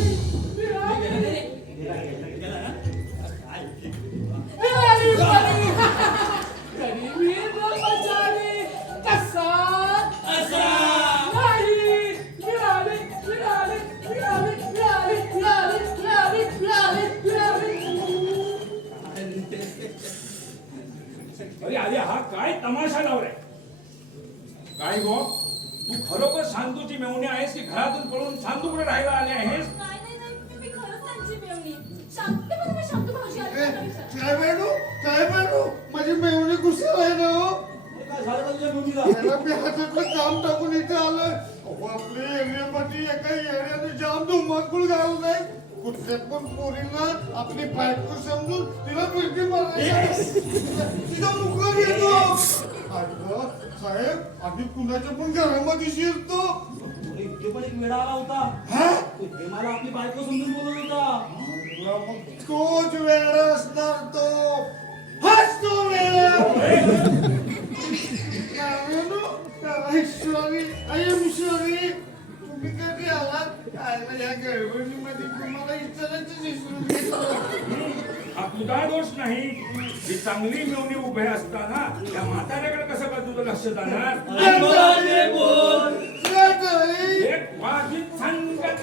मिळाली मिळाली मिळाली. गरीबी ब्रह्मचारी कसा असा. नाही. मिळाली मिळाली मिळाली मिळाली मिळाली मिळाली मिळाली मिळाली. अरे अरे हा काय तमाशा लावलाय. काय गो तू खरोखर शांतूची मेवणी आहेस की घरातून पळून शांतूकडे राहायला आले आहेस. नाही मी खरंच त्यांची मेवणी. शांत बरोबर शांत भाऊजी आली मला विचार. काय बायडू माझी मेवणी कुशल आहे ना हो. काय झालं का तुझ्या मुलीला? याला मी हातातलं काम टाकून इथे आलोय. अहो, आपल्या एरियामध्ये एका येण्याने जाम धुमाकूळ घालू नाही. कुठल्या पण पोरींना आपली बायको समजून तिला मिरची मारायची. तिचा मुखर येतो. अरे साहेब आधी कुणाच्या पण घरामध्ये शिरतो. इथे पण एक वेळा आला होता. हा? ते मला आपली बायको समजून बोलत होता. मग तोच वेळ असणार तो. हाच तो वेळ. ईश्वरी आय एम सॉरी. तुम्ही कधी आलात काय या गडबडीमध्ये तुम्हाला इतरांचं दिसून घेतलं. हा तुझा दोष नाही. ही चांगली मेवणी उभे असताना या म्हाताऱ्याकडे कसं काय तुझं लक्ष जाणार. अंबाने बोल. काय झाली? एक वाघीत सांगत